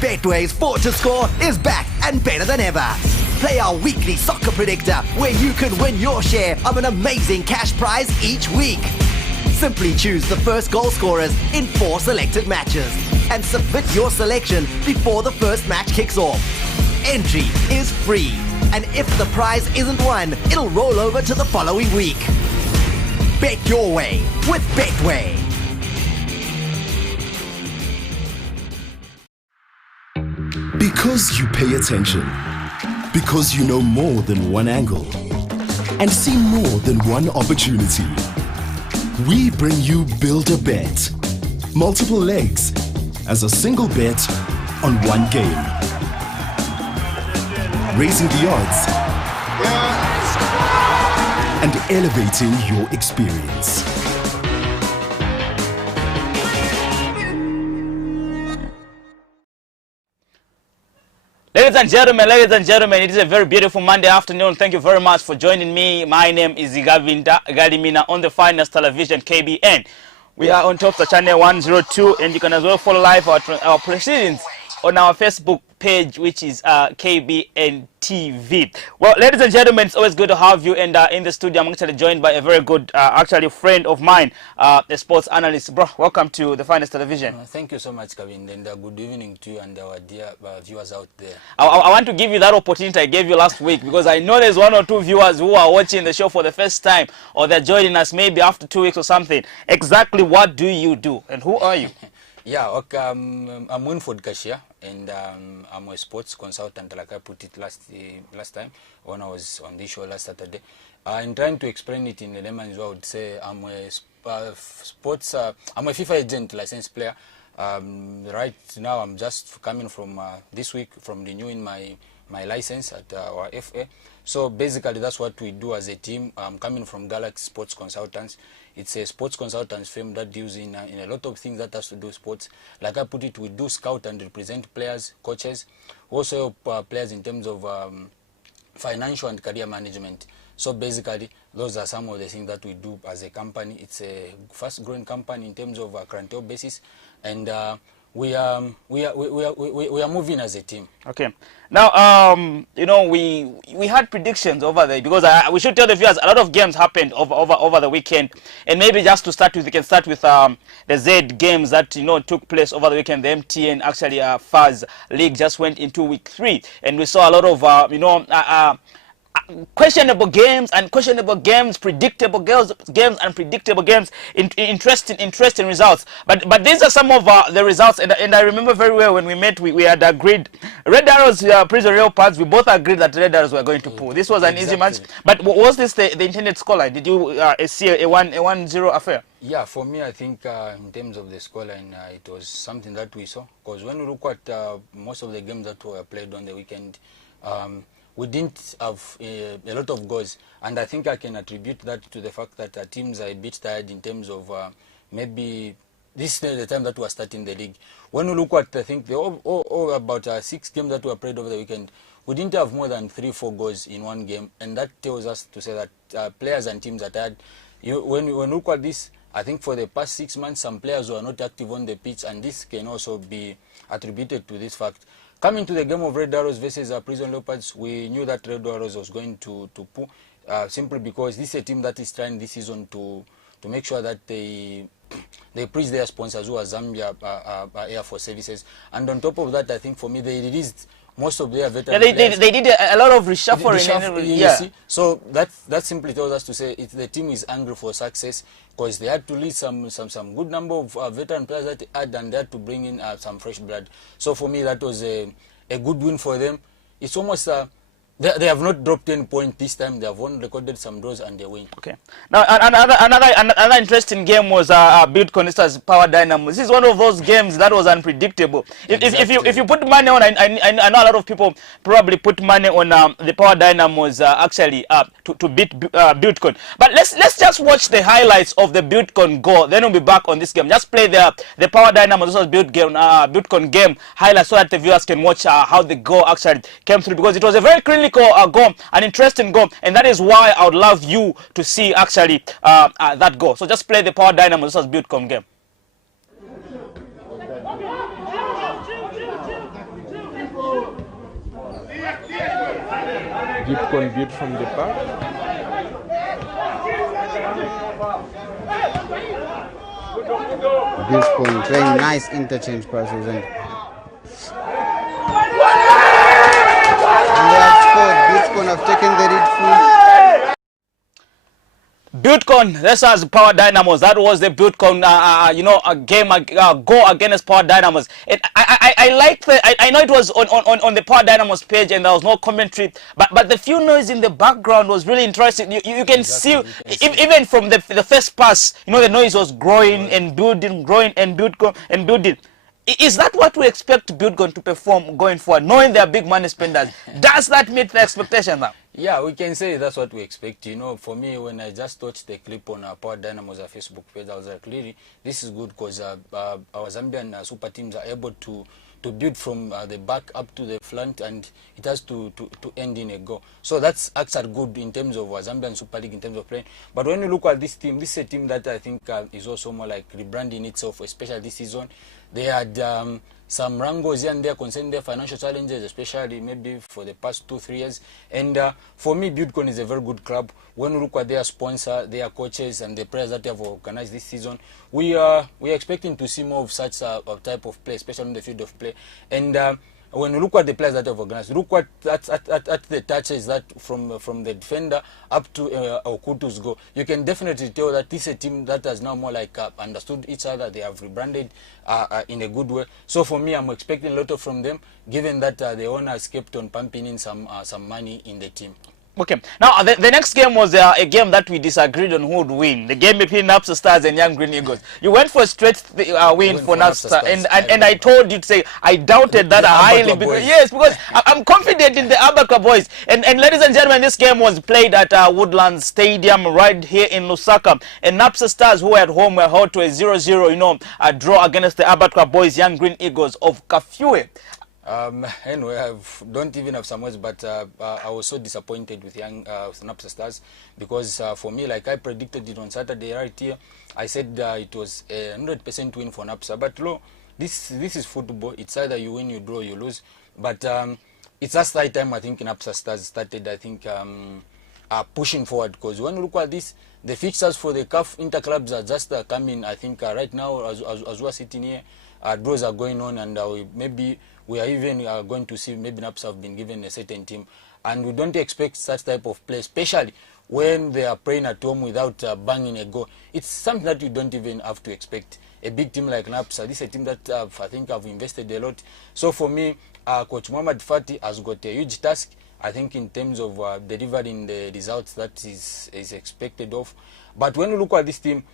Betway's Fought to Score is back and better than ever. Play our weekly soccer predictor where you can win your share of an amazing cash prize each week. Simply choose the first goal scorers in 4 selected matches and submit your selection before the first match kicks off. Entry is free, and if the prize isn't won, it'll roll over to the following week. Bet your way with Betway. Because you pay attention. Because you know more than one angle. And see more than one opportunity. We bring you Build a Bet. Multiple legs as a single bet on one game. Raising the odds and elevating your experience. Ladies and gentlemen, it is a very beautiful Monday afternoon. Thank you very much for joining me. My name is Kbn on the finest television, KBN. We are on top of channel 102, and you can as well follow live our proceedings on our Facebook page, which is KBN TV. Well, ladies and gentlemen, it's always good to have you. And in the studio, I'm actually joined by a very good, actually friend of mine, a sports analyst. Bro, welcome to the finest television. Thank you so much, Kevin, and good evening to you and our dear viewers out there. I want to give you that opportunity I gave you last week, because I know there's 1 or 2 viewers who are watching the show for the first time, or they're joining us maybe after 2 weeks or something. Exactly what do you do, and who are you? Yeah, okay, I'm Winford Kashia, and I'm a sports consultant, like I put it last time when I was on this show last Saturday. In trying to explain it in the layman's way, I would say I'm a I'm a FIFA agent licensed player. Right now, I'm just coming from this week from renewing my license at our FA. So basically, that's what we do as a team. I'm coming from Galaxy Sports Consultants. It's a sports consultants firm that deals in a lot of things that has to do sports. Like I put it, we do scout and represent players, coaches, also help players in terms of financial and career management. So basically, those are some of the things that we do as a company. It's a fast-growing company in terms of clientele basis, and we are moving as a team. Okay. Now, you know, we had predictions over there, because we should tell the viewers a lot of games happened over the weekend, and maybe just to start with, we can start with the Z games that took place over the weekend. The MTN actually Faz League just went into week 3, and we saw a lot of questionable games and questionable games, predictable games and predictable games, interesting results. But these are some of the results, and I remember very well when we met, we had agreed. Red Arrows, Prison Leopards, we both agreed that Red Arrows were going to pull. This was an easy match. But was this the intended scoreline? Did you see a 1-0 affair? Yeah, for me, I think in terms of the scoreline, it was something that we saw. Because when we look at most of the games that were played on the weekend, we didn't have a lot of goals, and I think I can attribute that to the fact that teams are a bit tired in terms of maybe this is the time that we are starting the league. When we look at, I think, about 6 games that were played over the weekend, we didn't have more than 3-4 goals in one game, and that tells us to say that players and teams are tired. When we look at this, I think for the past 6 months, some players were not active on the pitch, and this can also be attributed to this fact. Coming to the game of Red Arrows versus Prison Leopards, we knew that Red Arrows was going to pull, simply because this is a team that is trying this season to make sure that they please their sponsors, who are Zambia Air Force Services. And on top of that, I think for me, they released most of their veteran Yeah, players. they did a lot of reshuffling. You see? So that simply tells us to say the team is angry for success, because they had to lose some good number of veteran players that they had, and they had to bring in some fresh blood. So for me, that was a good win for them. It's almost they have not dropped any point this time. They have only recorded some draws and they win. Okay. Now another interesting game was Build Power Dynamo. This is one of those games that was unpredictable. If you put money on, I know a lot of people probably put money on the Power Dynamos actually to beat Buildcon. But let's just watch the highlights of the Buildcon goal. Then we'll be back on this game. Just play the Power Dynamos versus Buildcon game highlights so that the viewers can watch how the goal actually came through, because it was a very clinical goal, an interesting goal, and that is why I would love you to see actually that goal. So just play the Power Dynamos versus Buildcon game. Buildcon built from the back. Buildcon playing nice interchange passes, and they have scored. Buildcon have taken the lead full. Buildcon versus Power Dynamos. That was the Buildcon, goal against Power Dynamos. And I like I know it was on the Power Dynamos page and there was no commentary, but the few noise in the background was really interesting. You can see even from the first pass, the noise was growing and building, building. Is that what we expect Buildcon to perform going forward, knowing they are big money spenders? Does that meet the expectation now? Yeah, we can say that's what we expect. For me, when I just watched the clip on Power Dynamo's Facebook page, I was like, really, this is good, because our Zambian super teams are able to build from the back up to the front, and it has to end in a goal. So that's actually good in terms of Zambian Super League, in terms of playing. But when you look at this team, this is a team that I think is also more like rebranding itself, especially this season. They had some wrangles here and there concerning their financial challenges, especially maybe for the past 2-3 years. And for me, Buildcon is a very good club. When we look at their sponsor, their coaches, and the players that they have organized this season, we are expecting to see more of such type of play, especially in the field of play. And when you look at the players that have organized, look at the touches that from the defender up to Okutu's goal, you can definitely tell that this is a team that has now more like understood each other. They have rebranded in a good way. So for me, I'm expecting a lot from them, given that the owners kept on pumping in some money in the team. Okay. Now, the next game was a game that we disagreed on who would win. The game between Napsa Stars and Young Green Eagles. You went for a straight win for Napsa, and I told you to say I doubted that highly. Because I'm confident in the Abaka boys. And ladies and gentlemen, this game was played at Woodland Stadium right here in Lusaka. And Napsa Stars, who were at home, were held to a 0-0, a draw against the Abaka boys, Young Green Eagles of Kafue. Anyway, I don't even have some words, but I was so disappointed with Napsa Stars, because for me, like I predicted it on Saturday right here, I said it was a 100% win for Napsa. But look, this is football. It's either you win, you draw, you lose. But it's just that time I think Napsa Stars started, I think, pushing forward, because when you look at this, the fixtures for the CAF interclubs are just coming. I think right now, as we're sitting here, draws are going on, and we are even going to see maybe Napsa have been given a certain team, and we don't expect such type of play, especially when they are playing at home without banging a goal. It's something that you don't even have to expect. A big team like Napsa, this is a team that I think have invested a lot. So for me, Coach Muhammad Fati has got a huge task, I think, in terms of delivering the results that is expected of. But when you look at this team,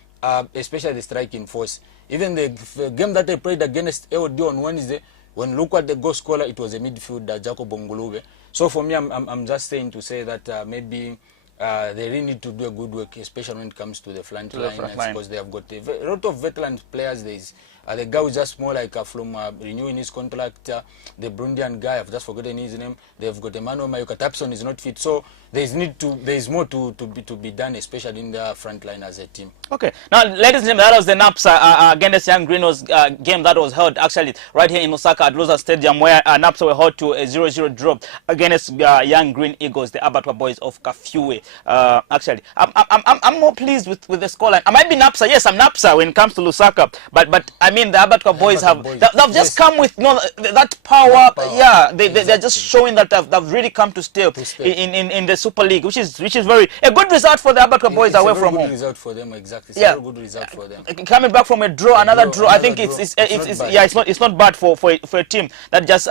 especially the striking force, even the game that they played against LD on Wednesday, when you look at the goal scorer, it was a midfielder, Jacob Ngulube. So for me, I'm just saying to say that maybe they really need to do a good work, especially when it comes to the front line, because they have got a lot of veteran players. There's the guy who's just more like from renewing his contract, the Burundian guy, I've just forgotten his name. They've got Emmanuel Mayuka. Tapson is not fit, so there's more to be done, especially in the front line as a team. Okay. Now, ladies and gentlemen, that was the Napsa against Young Greenos game that was held actually right here in Osaka at Loza Stadium, where Napsa were held to a 0-0 draw against Young Green Eagles, the Abattoir boys of Kafue. Actually, I'm more pleased with the scoreline. I might be Napsa. Yes, I'm Napsa when it comes to Lusaka. But I mean, the Abattoir boys they've just come with that power. Yeah, they're just showing that they've really come to stay in the Super League, which is very a good result for the Abattoir boys away from home. It's a very good result for them, exactly. It's a very good result for them. Coming back from another draw. I think it's not bad for a team that just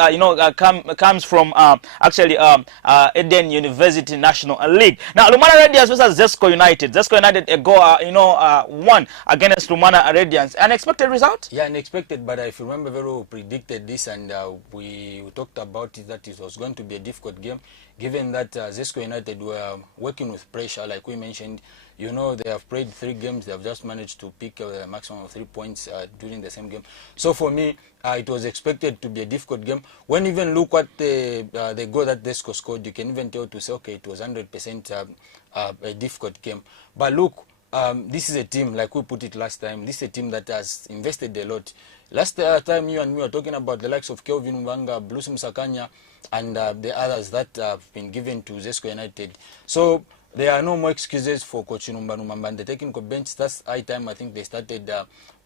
comes from actually Eden University National League. Now Lumana Radiants versus Zesco United. Zesco United won against Lumana Radiants. Unexpected result? Yeah, unexpected. But if you remember, very well, we predicted this, and we talked about it that it was going to be a difficult game, given that Zesco United were working with pressure, like we mentioned. You know, they have played 3 games. They have just managed to pick a maximum of 3 points during the same game. So for me, it was expected to be a difficult game. When you even look at the goal that Zesco scored, you can even tell to say, okay, it was 100% a difficult game. But look, this is a team, like we put it last time, this is a team that has invested a lot. Last time you and me were talking about the likes of Kelvin Mwanga, Blusim Sakanya, and the others that have been given to Zesco United. So there are no more excuses for Coach Numbanumamba and the technical bench. That's high time I think they started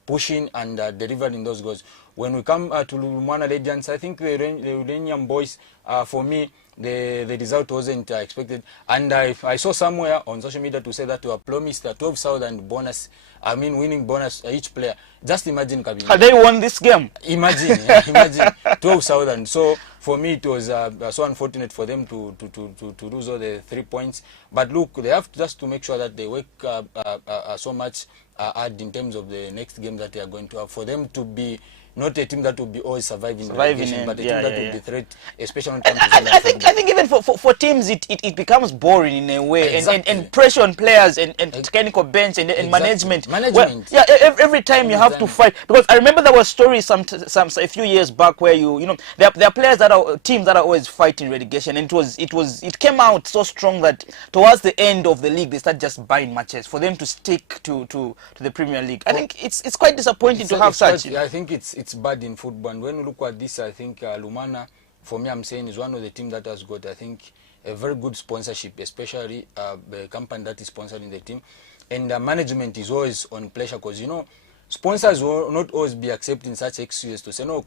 pushing and delivering those goals. When we come to Lumana Legends, I think the Uranium boys, for me, the result wasn't expected. And I saw somewhere on social media to say that we were promised a 12,000 bonus, winning bonus each player. Just imagine, Kbn. Had they won this game? Imagine, imagine 12,000. So for me, it was so unfortunate for them to lose all the 3 points. But look, they have just to make sure that they work so much hard in terms of the next game that they are going to have, for them to be not a team that will be always surviving but a team that will be threat, especially when it comes to I think even for teams it becomes boring in a way, and pressure on players and technical bench and management. Well, yeah, every time you have to fight, because I remember there was stories a few years back where there are players that are teams that are always fighting relegation, and it came out so strong that towards the end of the league they start just buying matches for them to stick to the Premier League. I think it's quite disappointing to have such. I think it's bad in football, and when you look at this, I think Lumana, for me, I'm saying, is one of the teams that has got, I think, a very good sponsorship, especially the company that is sponsoring the team, and management is always on pressure, because sponsors will not always be accepting such excuses to say no,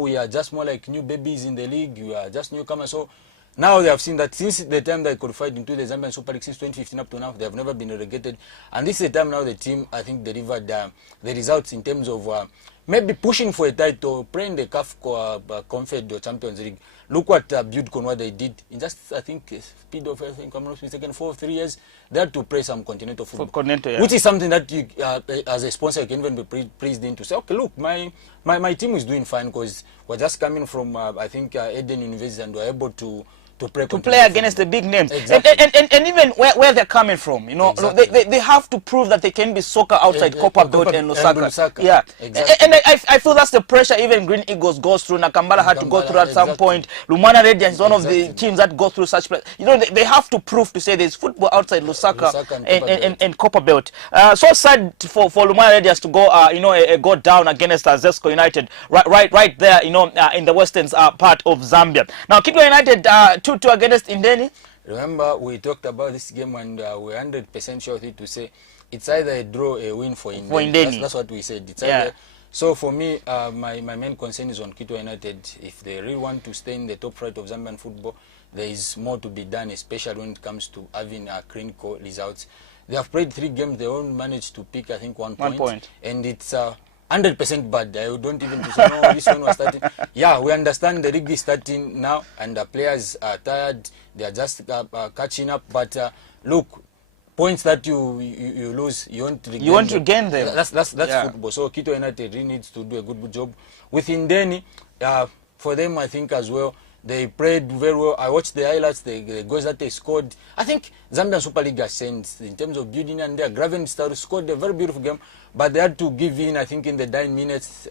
we are just more like new babies in the league, you are just newcomers. So now they have seen that since the time they qualified into the Zambian Super League since 2015 up to now, they have never been relegated. And this is the time now the team, I think, delivered the results in terms of maybe pushing for a title, playing the CAF Confed or Champions League. Look what Buildcon, what they did in just, I think, speed of, I think, I'm not mistaken, 4 or 3 years. They had to play some continental football, which is something that you, as a sponsor, you can even be pleased in to say, okay, look, my team is doing fine because we're just coming from, I think, Eden University, and we're able to play against the big names. Exactly. And even where they're coming from, exactly. they have to prove that they can be soccer outside Copperbelt and Lusaka. Yeah, exactly. And I feel that's the pressure even Green Eagles goes through. Nakambala had to go through at some point. Lumana Radiants is one of the teams that go through such play. They have to prove to say there's football outside Lusaka and Copperbelt. So sad for Lumana Radiants to go go down against Zesco United right there in the western part of Zambia. Now Kbn United 2-2 against Indeni. Remember, we talked about this game, and we're 100% sure to say it's either a draw, a win for Indeni. That's what we said. It's either. So for me, my main concern is on Kbn United. If they really want to stay in the top flight of Zambian football, there is more to be done, especially when it comes to having clinical results. They have played 3 games. They only managed to pick, I think, 1 point. And it's 100% bad. I don't even say, no, this one was starting. Yeah, we understand the league is starting now, and the players are tired. They are just catching up. But look, points that you lose, you want to regain. You want to gain them. That's football. So Kbn United really needs to do a good job. With Indeni, for them, I think as well, they played very well. I watched the highlights, the goals that they scored. I think Zambian Super League has sent in terms of building, and their Graven Star scored a very beautiful game, but they had to give in, I think, in the 9 minutes.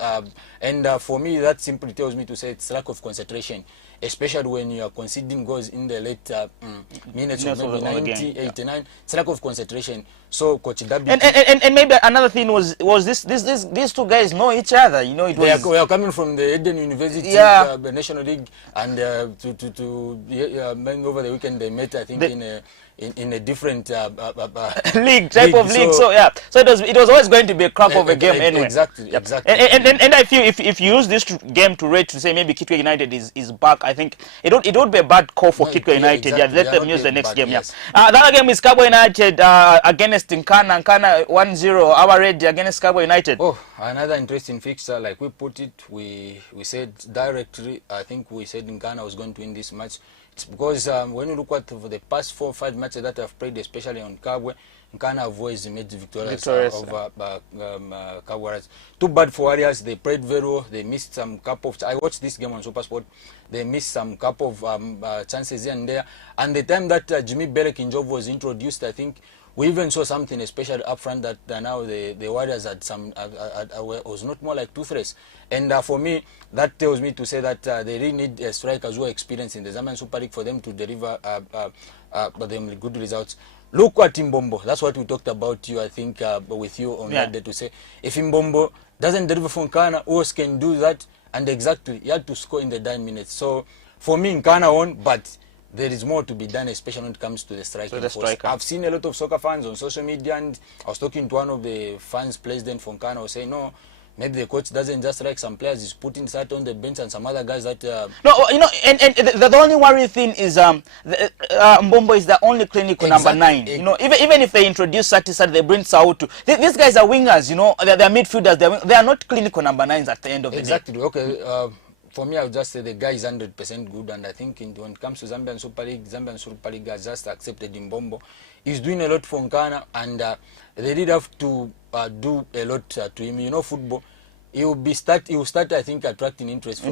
And for me, that simply tells me to say it's lack of concentration, especially when you are conceding goals in the late minutes of maybe 90, 89. It's lack of concentration. So Coach Dabi, and maybe another thing was these two guys know each other. We are coming from the Eden University, the National League, and over the weekend they met, I think, in a different league type of league. So yeah, so it was always going to be a crap of a game anyway. Exactly, Yep. exactly. And I feel if you use this game to rate to say maybe Kitwe United is back, I think it would be a bad call for Kitwe United. exactly. Yeah, let them use the next game. Yes. The other game is Kbn United against Nkana. Nkana 1-0. Our red against Kbn United. Oh, another interesting fixture. Like we put it, we said directly. I think we said Nkana was going to win this match. It's because when you look at the past 4 or 5 matches that I've played, especially on Kabwe, Nkana have always made victorious over Kabwe. Too bad for Warriors. They played very well. They missed some couple of. I watched this game on SuperSport. They missed some couple of chances here and there. And the time that Jimmy Belek Injov was introduced, I think we even saw something, especially up front, that now the Warriors had some was not more like toothless. And for me, that tells me to say that they really need strikers who are experienced in the Zambian Super League for them to deliver them good results. Look at Mbombo. That's what we talked about I think, with you on that day, to say if Mbombo doesn't deliver for Nkana, who else can do that? And exactly, he had to score in the 9 minutes. So for me, Nkana won, but there is more to be done, especially when it comes to the striking force. I've seen a lot of soccer fans on social media, and I was talking to one of the fans, president from Nkana, was saying, no, maybe the coach doesn't just like some players, he's putting that on the bench and some other guys that... No, you know, and the only worrying thing is Mbombo is the only clinical number 9. You know, even if they introduce Sati, they bring Sautu. These guys are wingers, you know, they're midfielders. They are not clinical number 9s at the end of the day. Exactly. Okay. For me, I would just say the guy is 100% good, and I think when it comes to Zambian Super League has just accepted Mbombo. He's doing a lot for Nkana, and they did have to do a lot to him. You know, football, he will start, I think, attracting interest from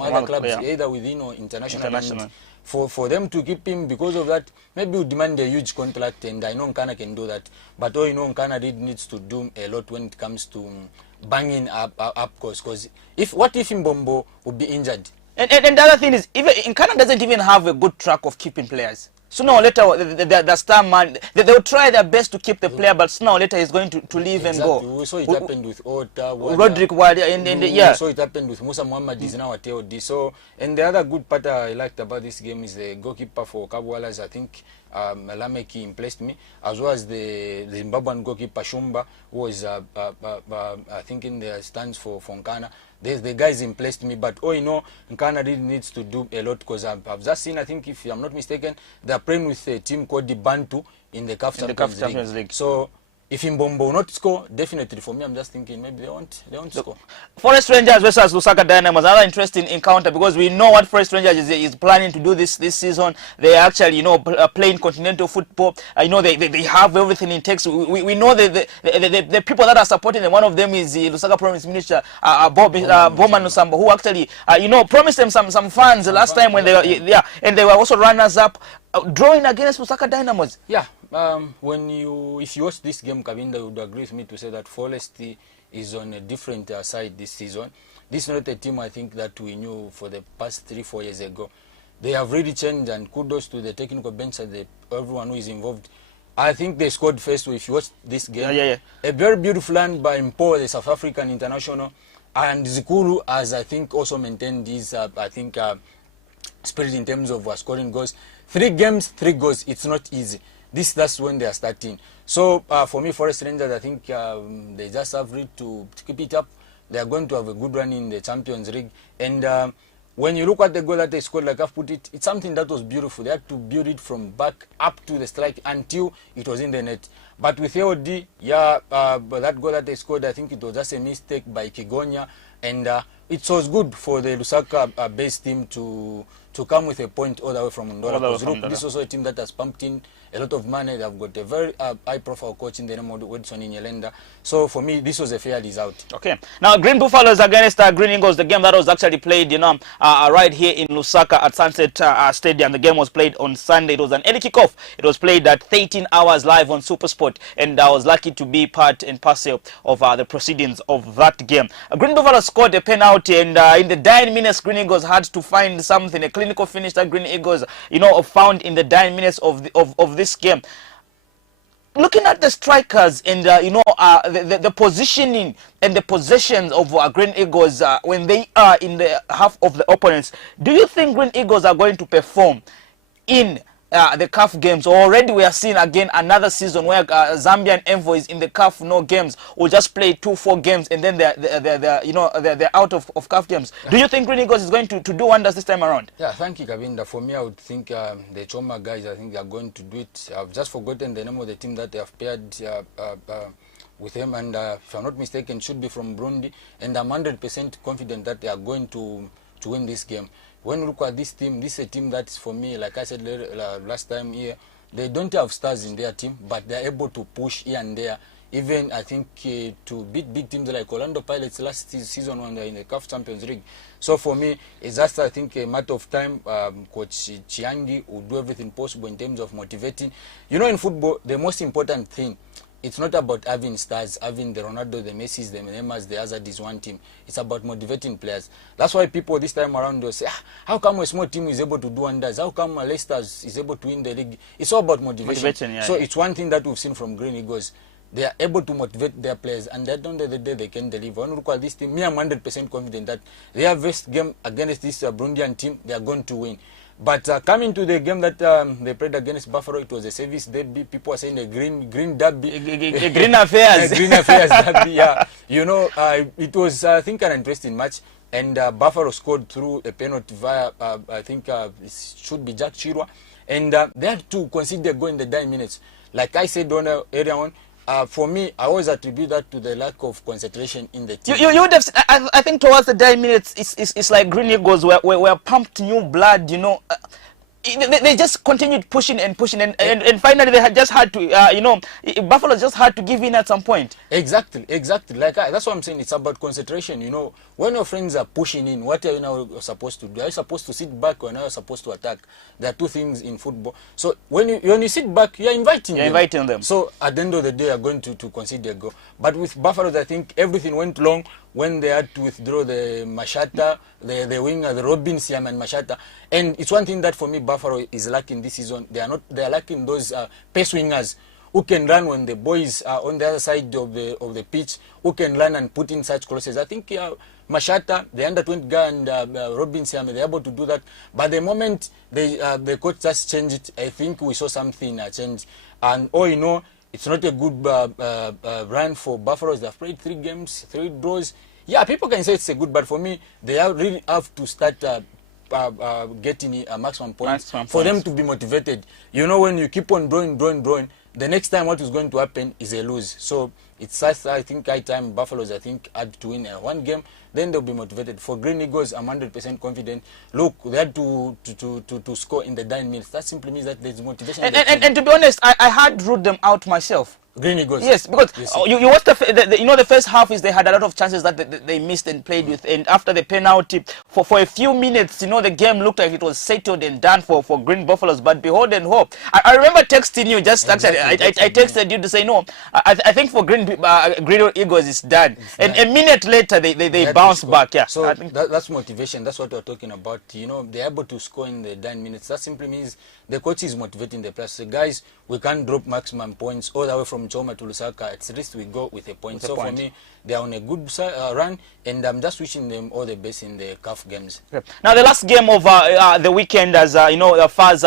other clubs, either within or international. For them to keep him, because of that, maybe we'll demand a huge contract, and I know Nkana can do that. But Nkana really needs to do a lot when it comes to banging up course, because what if Mbombo would be injured? And the other thing is, even Nkana doesn't even have a good track of keeping players. Sooner or later, the star man, they will try their best to keep the player, but sooner or later he's going to leave and go. We saw it happened with Ota, Roderick Wadi, yeah. We saw it happened with Musa Muhammad is now at TOD. So, and the other good part I liked about this game is the goalkeeper for Kabwalas. I think Lameki impressed me, as well as the Zimbabwean goalkeeper Shumba, who was I think in the stands for Nkana. The guys impressed me, but Nkana really needs to do a lot, because I've just seen, I think, if I'm not mistaken, they're playing with a team called the Bantu in the CAF Champions League. So if Mbombo will not score, definitely for me, I'm just thinking maybe they won't score. Forest Rangers versus Lusaka Dynamos, another interesting encounter, because we know what Forest Rangers is planning to do this season. They are actually, playing continental football. They have everything it takes. We know the people that are supporting them. One of them is the Lusaka Province Minister Bowman Nusamba, who actually, promised them some funds last time when they were, and they were also runners up, drawing against Lusaka Dynamos. Yeah. If you watch this game, Kabinda, you would agree with me to say that Forest is on a different side this season. This is not a team, I think, that we knew for the past 3-4 years ago. They have really changed, and kudos to the technical bench and everyone who is involved. I think they scored first. If you watch this game, a very beautiful run by Mpo, the South African international, and Zikulu, as I think, also maintained his, spirit in terms of scoring goals. 3 games, 3 goals. It's not easy. That's when they are starting. So for me, Forest Rangers, I think they just have to keep it up. They are going to have a good run in the Champions League. And when you look at the goal that they scored, like I've put it, it's something that was beautiful. They had to build it from back up to the strike until it was in the net. But with AOD, but that goal that they scored, I think it was just a mistake by Kigonya. And it was good for the Lusaka-based team to come with a point all the way from Ndora. Because look, this is also a team that has pumped in a lot of money. They've got a very high-profile coach in the name of Wedson Inyelenda. So for me, this was a fair result. Okay. Now, Green Buffaloes against Green Eagles, the game that was actually played, right here in Lusaka at Sunset Stadium. The game was played on Sunday. It was an early kickoff. It was played at 13 hours live on SuperSport, and I was lucky to be part and parcel of the proceedings of that game. Green Buffaloes scored a penalty, and in the dying minutes, Green Eagles had to find something, a clinical finish that Green Eagles, found in the dying minutes of this game. Looking at the strikers and the positioning and the possessions of Green Eagles when they are in the half of the opponents, do you think Green Eagles are going to perform in the CAF games. Already we are seeing again another season where Zambian envoys in the CAF games will just play 2-4 games and then they're out of CAF games. Do you think Green Eagles is going to do wonders this time around? Yeah, thank you, Kbn. For me, I would think the Choma guys, I think they are going to do it. I've just forgotten the name of the team that they have paired with them, and if I'm not mistaken, should be from Burundi. And I'm 100% confident that they are going to win this game. When you look at this team, this is a team that's, for me, like I said last time here, they don't have stars in their team, but they're able to push here and there. Even, I think, to beat big teams like Orlando Pirates last season when they're in the CAF Champions League. So for me, it's just, I think, a matter of time. Coach Chiangi will do everything possible in terms of motivating. You know, in football, the most important thing, it's not about having stars, having the Ronaldo, the Messis, the Neymars, the Hazards one team. It's about motivating players. That's why people this time around will say, how come a small team is able to do wonders? How come Leicester is able to win the league? It's all about motivation. Yeah, so it's one thing that we've seen from Green Eagles. They are able to motivate their players, and at the end of the day, they can deliver. When you look at this team, me, I'm 100% confident that their first game against this Burundian team, they are going to win. But coming to the game that they played against Buffalo, it was a service derby. People are saying a green derby. Green affairs. Green affairs derby, yeah. You know, it was, I think, an interesting match. And Buffalo scored through a penalty via, I think, it should be Jack Chirwa. And they had to concede their goal in the 9 minutes. Like I said earlier on, for me, I always attribute that to the lack of concentration in the team. You would have, I think towards the 9 minutes, it's like Green Eagles were pumped new blood, you know. They just continued pushing and pushing, and finally they had just had to, Buffalo just had to give in at some point. Exactly. Like that's what I'm saying. It's about concentration. You know, when your friends are pushing in, what are you now supposed to do? Are you supposed to sit back or are you supposed to attack? There are two things in football. So when you sit back, you're inviting them. So at the end of the day, you're going to concede a goal. But with Buffalo, I think everything went wrong when they had to withdraw the Mashata, the winger, the Robinson and Mashata. And it's one thing that for me Buffalo is lacking this season. They are lacking those pace wingers who can run when the boys are on the other side of the pitch, who can run and put in such crosses. I think Mashata, the under-20 guy, and Robinson, they're able to do that. But the moment the coach just changed it, I think we saw something change. And all you know, it's not a good run for Buffalo. They've played 3 games, 3 draws. Yeah, people can say it's a good, but for me, they really have to start getting maximum points for them to be motivated. You know, when you keep on drawing, the next time what is going to happen is a lose. So it's just, I think, high time Buffaloes, I think, had to win one game, then they'll be motivated. For Green Eagles, I'm 100% confident. Look, they had to score in the 9 minutes. That simply means that there's motivation. And to be honest, I had ruled them out myself. Green Eagles. Yes, because you watch the first half is they had a lot of chances that they missed and played with, and after the penalty, for a few minutes, the game looked like it was settled and done for Green Buffaloes. But behold and hope. I remember texting you actually. I texted you to say no. I think for Green Eagles it's done. And a minute later they bounced back. Yeah. So that's motivation. That's what we're talking about. They're able to score in the 9 minutes. That simply means the coach is motivating the players. So guys, we can't drop maximum points all the way from Choma to Lusaka. At least we go with a point. For me, they're on a good run, and I'm just wishing them all the best in the CAF games. Okay. Now, the last game of the weekend, as as far as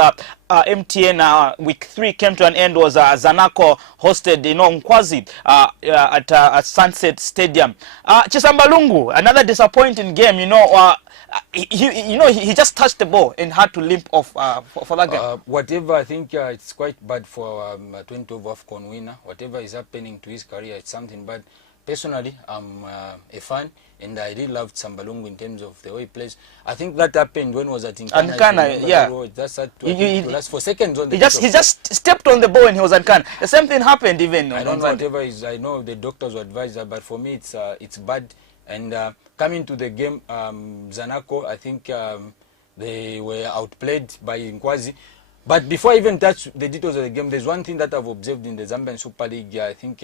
MTN week 3 came to an end, was Zanaco hosted Mkwazi at Sunset Stadium. Chisambalungu, another disappointing game. He just touched the ball and had to limp off for that game. Whatever, I think it's quite bad for 2012 AFCON winner. Whatever is happening to his career, it's something bad. Personally, I'm a fan, and I really loved Sambalungu in terms of the way he plays. I think that happened when he was at Nkana, yeah. That's to last for seconds on the he just stepped on the ball and he was Nkana. The same thing happened even. I don't know whatever is. I know the doctors will advise that, but for me, it's bad. And coming to the game, Zanaco, I think they were outplayed by Mkwazi. But before I even touch the details of the game, there's one thing that I've observed in the Zambian Super League. I think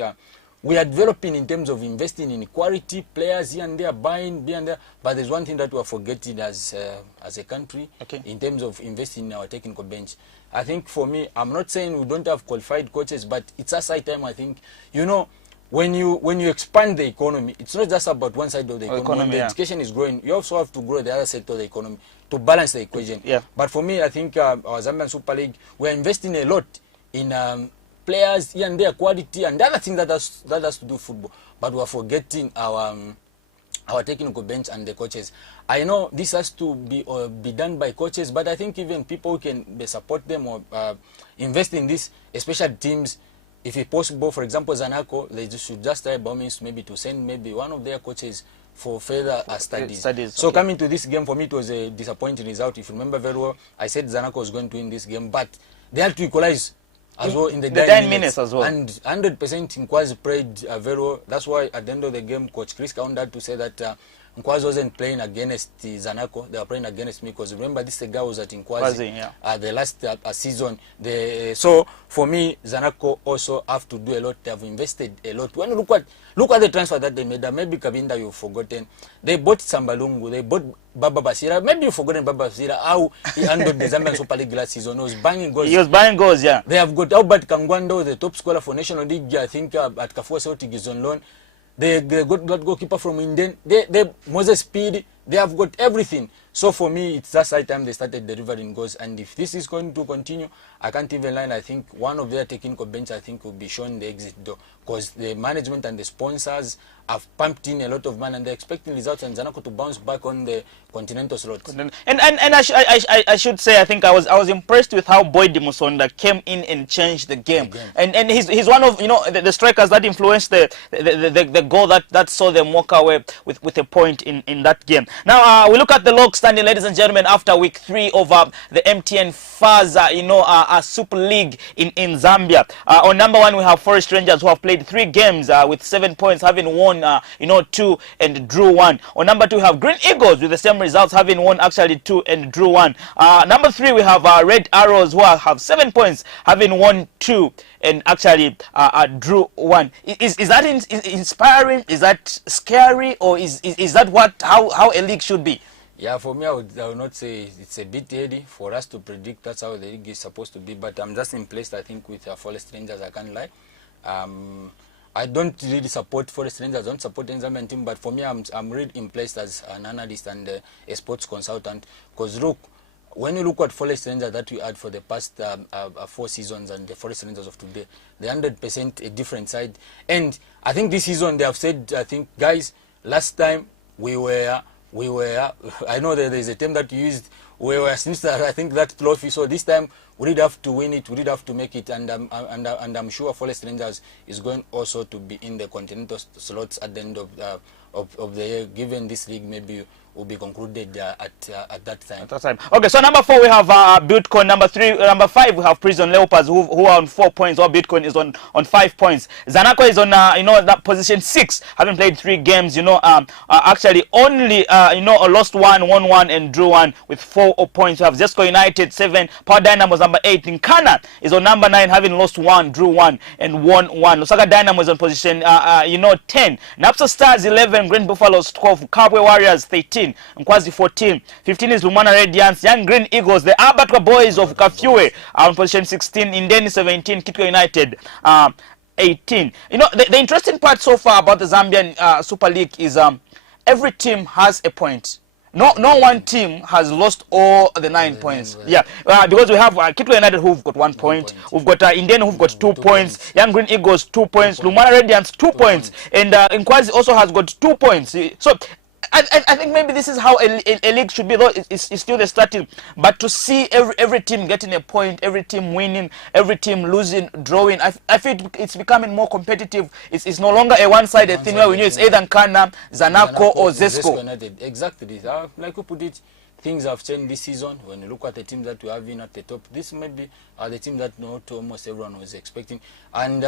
we are developing in terms of investing in quality players here and there, buying here and there. But there's one thing that we are forgetting as a country, in terms of investing in our technical bench. I think for me, I'm not saying we don't have qualified coaches, but it's a high time, I think. when you expand the economy, it's not just about one side of the economy. When the yeah. education is growing, you also have to grow the other sector of the economy to balance the equation. Yeah. But for me, I think our Zambian Super League, we're investing a lot in players here and their quality and the other thing that has to do with football. But we're forgetting our technical bench and the coaches. I know this has to be done by coaches, but I think even people who can support them or invest in this, especially teams, if it's possible. For example, Zanaco, they should just try by means maybe to send maybe one of their coaches for further studies. So coming to this game, for me, it was a disappointing result. If you remember very well, I said Zanaco was going to win this game, but they had to equalize as well in the 10 minutes as well. And 100% Nkwazi played very well. That's why at the end of the game, Coach Chris Kaunda had to say that Nkwazi wasn't playing against Zanaco. They were playing against me, because remember, this guy was at Nkwazi the last season. So for me, Zanaco also have to do a lot. They have invested a lot. When you look at the transfer that they made, maybe Kabinda you've forgotten. They bought Sambalungu, they bought Baba Basira. Maybe you've forgotten Baba Basira, how he handled the Zambian Super League last season. He was banging goals. He was banging goals, yeah. They have got Albert Kangwando, the top scorer for National League, I think, at Kafua Celtic is on loan. They got that goalkeeper from Indian. They Moses Speed. They have got everything. So for me, it's just high time they started delivering goals. And if this is going to continue, I can't even lie. I think one of their technical bench, I think, will be shown the exit door, because the management and the sponsors have pumped in a lot of money and they're expecting results and Zanaco to bounce back on the continental slots. And I should say, I think I was impressed with how Boyd Musonda came in and changed the game. And he's one of the strikers that influenced the goal that saw them walk away with a point in that game. Now we look at the log standing, ladies and gentlemen, after week 3 of the MTN Faza Super League in Zambia. On number 1 we have Forest Rangers, who have played 3 games with 7 points, having won 2 and drew 1. On number 2 we have Green Eagles with the same results, having won actually 2 and drew 1. Number 3 we have Red Arrows, who have 7 points, having won 2 and actually drew 1. Is that inspiring? Is that scary? Or is that how a league should be? Yeah, for me, I would not say it's a bit early for us to predict that's how the league is supposed to be. But I'm just impressed, I think, with Forest Rangers. I can't lie. I don't really support Forest Rangers. I don't support the Zambian team. But for me, I'm really impressed as an analyst and a sports consultant. Because look, when you look at Forest Rangers that we had for the past 4 seasons and the Forest Rangers of today, they're 100% a different side. And I think this season they have said, I think, guys, last time we were, I know that there's a term that you used, we were since I think that trophy. So this time we did have to win it, we did have to make it, and I'm sure Forest Rangers is going also to be in the continental slots at the end of the year, given this league maybe will be concluded at that time. Okay, so number 4 we have Bitcoin. Number 5 we have Prison Leopards, who are on 4 points, while Bitcoin is on 5 points. Zanaco is on that position 6, having played 3 games. Actually only lost 1, won 1, and drew 1 with 4 points. We have Zesco United 7, Power Dynamos number 8. Nkana is on number 9, having lost 1, drew 1, and won 1. Lusaka Dynamo is on position 10. Napsa Stars 11, Green Buffaloes 12, Kabwe Warriors 13. Nkwazi 14. 15 is Lumana Radiance. Young Green Eagles, the Abatwa Boys of Kafue, are on position 16. Indeni 17. Kitwe United 18. The interesting part so far about the Zambian Super League is every team has a point. No one team has lost all the 9 points. Yeah, because we have Kitwe United, who've got 1 point. We've got Indian, who've got 2 points. Young Green Eagles 2 points. Lumana Radiance 2 points. And Nkwazi also has got 2 points. So I think maybe this is how a league should be, though it's still the starting. But to see every team getting a point, every team winning, every team losing, drawing, I feel it's becoming more competitive. It's no longer a one-sided thing where we know it's either Nkana, Zanaco, or Zesco. Exactly. Like you put it, things have changed this season. When you look at the teams that we have in at the top, this maybe are the team that almost everyone was expecting. And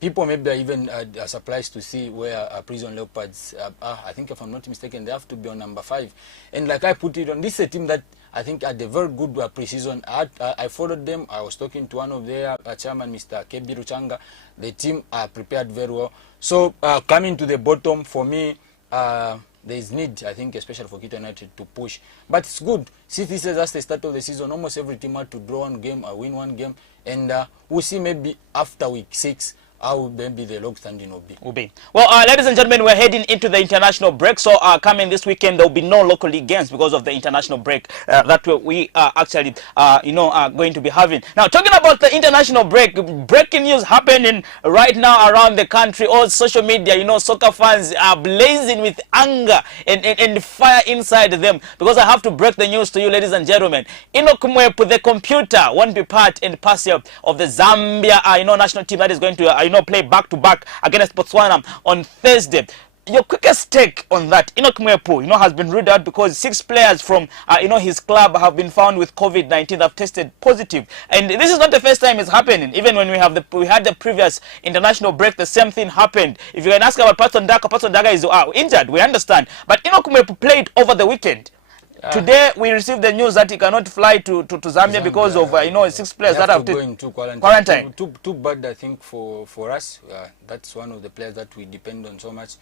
people maybe are even surprised to see where Prison Leopards are. I think, if I'm not mistaken, they have to be on number 5. And like I put it on, this is a team that I think had a very good pre-season. I followed them. I was talking to one of their chairman, Mr. Kbn Main. The team are prepared very well. So coming to the bottom, for me, there is need, I think, especially for Kitwe United, to push. But it's good. See, this is just the start of the season. Almost every team had to draw 1 game or win 1 game. And we'll see maybe after week 6 how maybe the long standing will be. Well, ladies and gentlemen, we're heading into the international break. So coming this weekend, there will be no local league games because of the international break that we are actually, going to be having. Now, talking about the international break, breaking news happening right now around the country. All social media, soccer fans are blazing with anger and fire inside them because I have to break the news to you, ladies and gentlemen. Enoch Mwepu, the computer, won't be part and parcel of the Zambia, national team that is going to, play back-to-back against Botswana on Thursday. Your quickest take on that? Enoch Mwepu, has been ruled out because 6 players from, his club have been found with COVID-19 that have tested positive. And this is not the first time it's happening. Even when we had the previous international break, the same thing happened. If you can ask about Patson Daka is injured, we understand. But Enoch Mwepu played over the weekend. Today we received the news that he cannot fly to Zambia because of 6 players that have to go into quarantine. Too bad, I think, for us. That's one of the players that we depend on so much.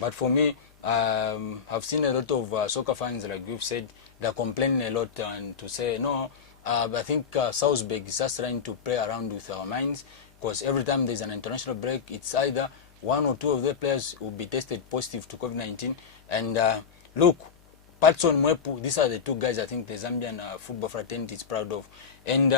But for me, I've seen a lot of soccer fans, like you've said, they're complaining a lot and to say no. I think Salzburg is just trying to play around with our minds because every time there's an international break, it's either 1 or 2 of their players will be tested positive to COVID-19. And look. Patson Mwepu, these are the 2 guys I think the Zambian football fraternity is proud of. And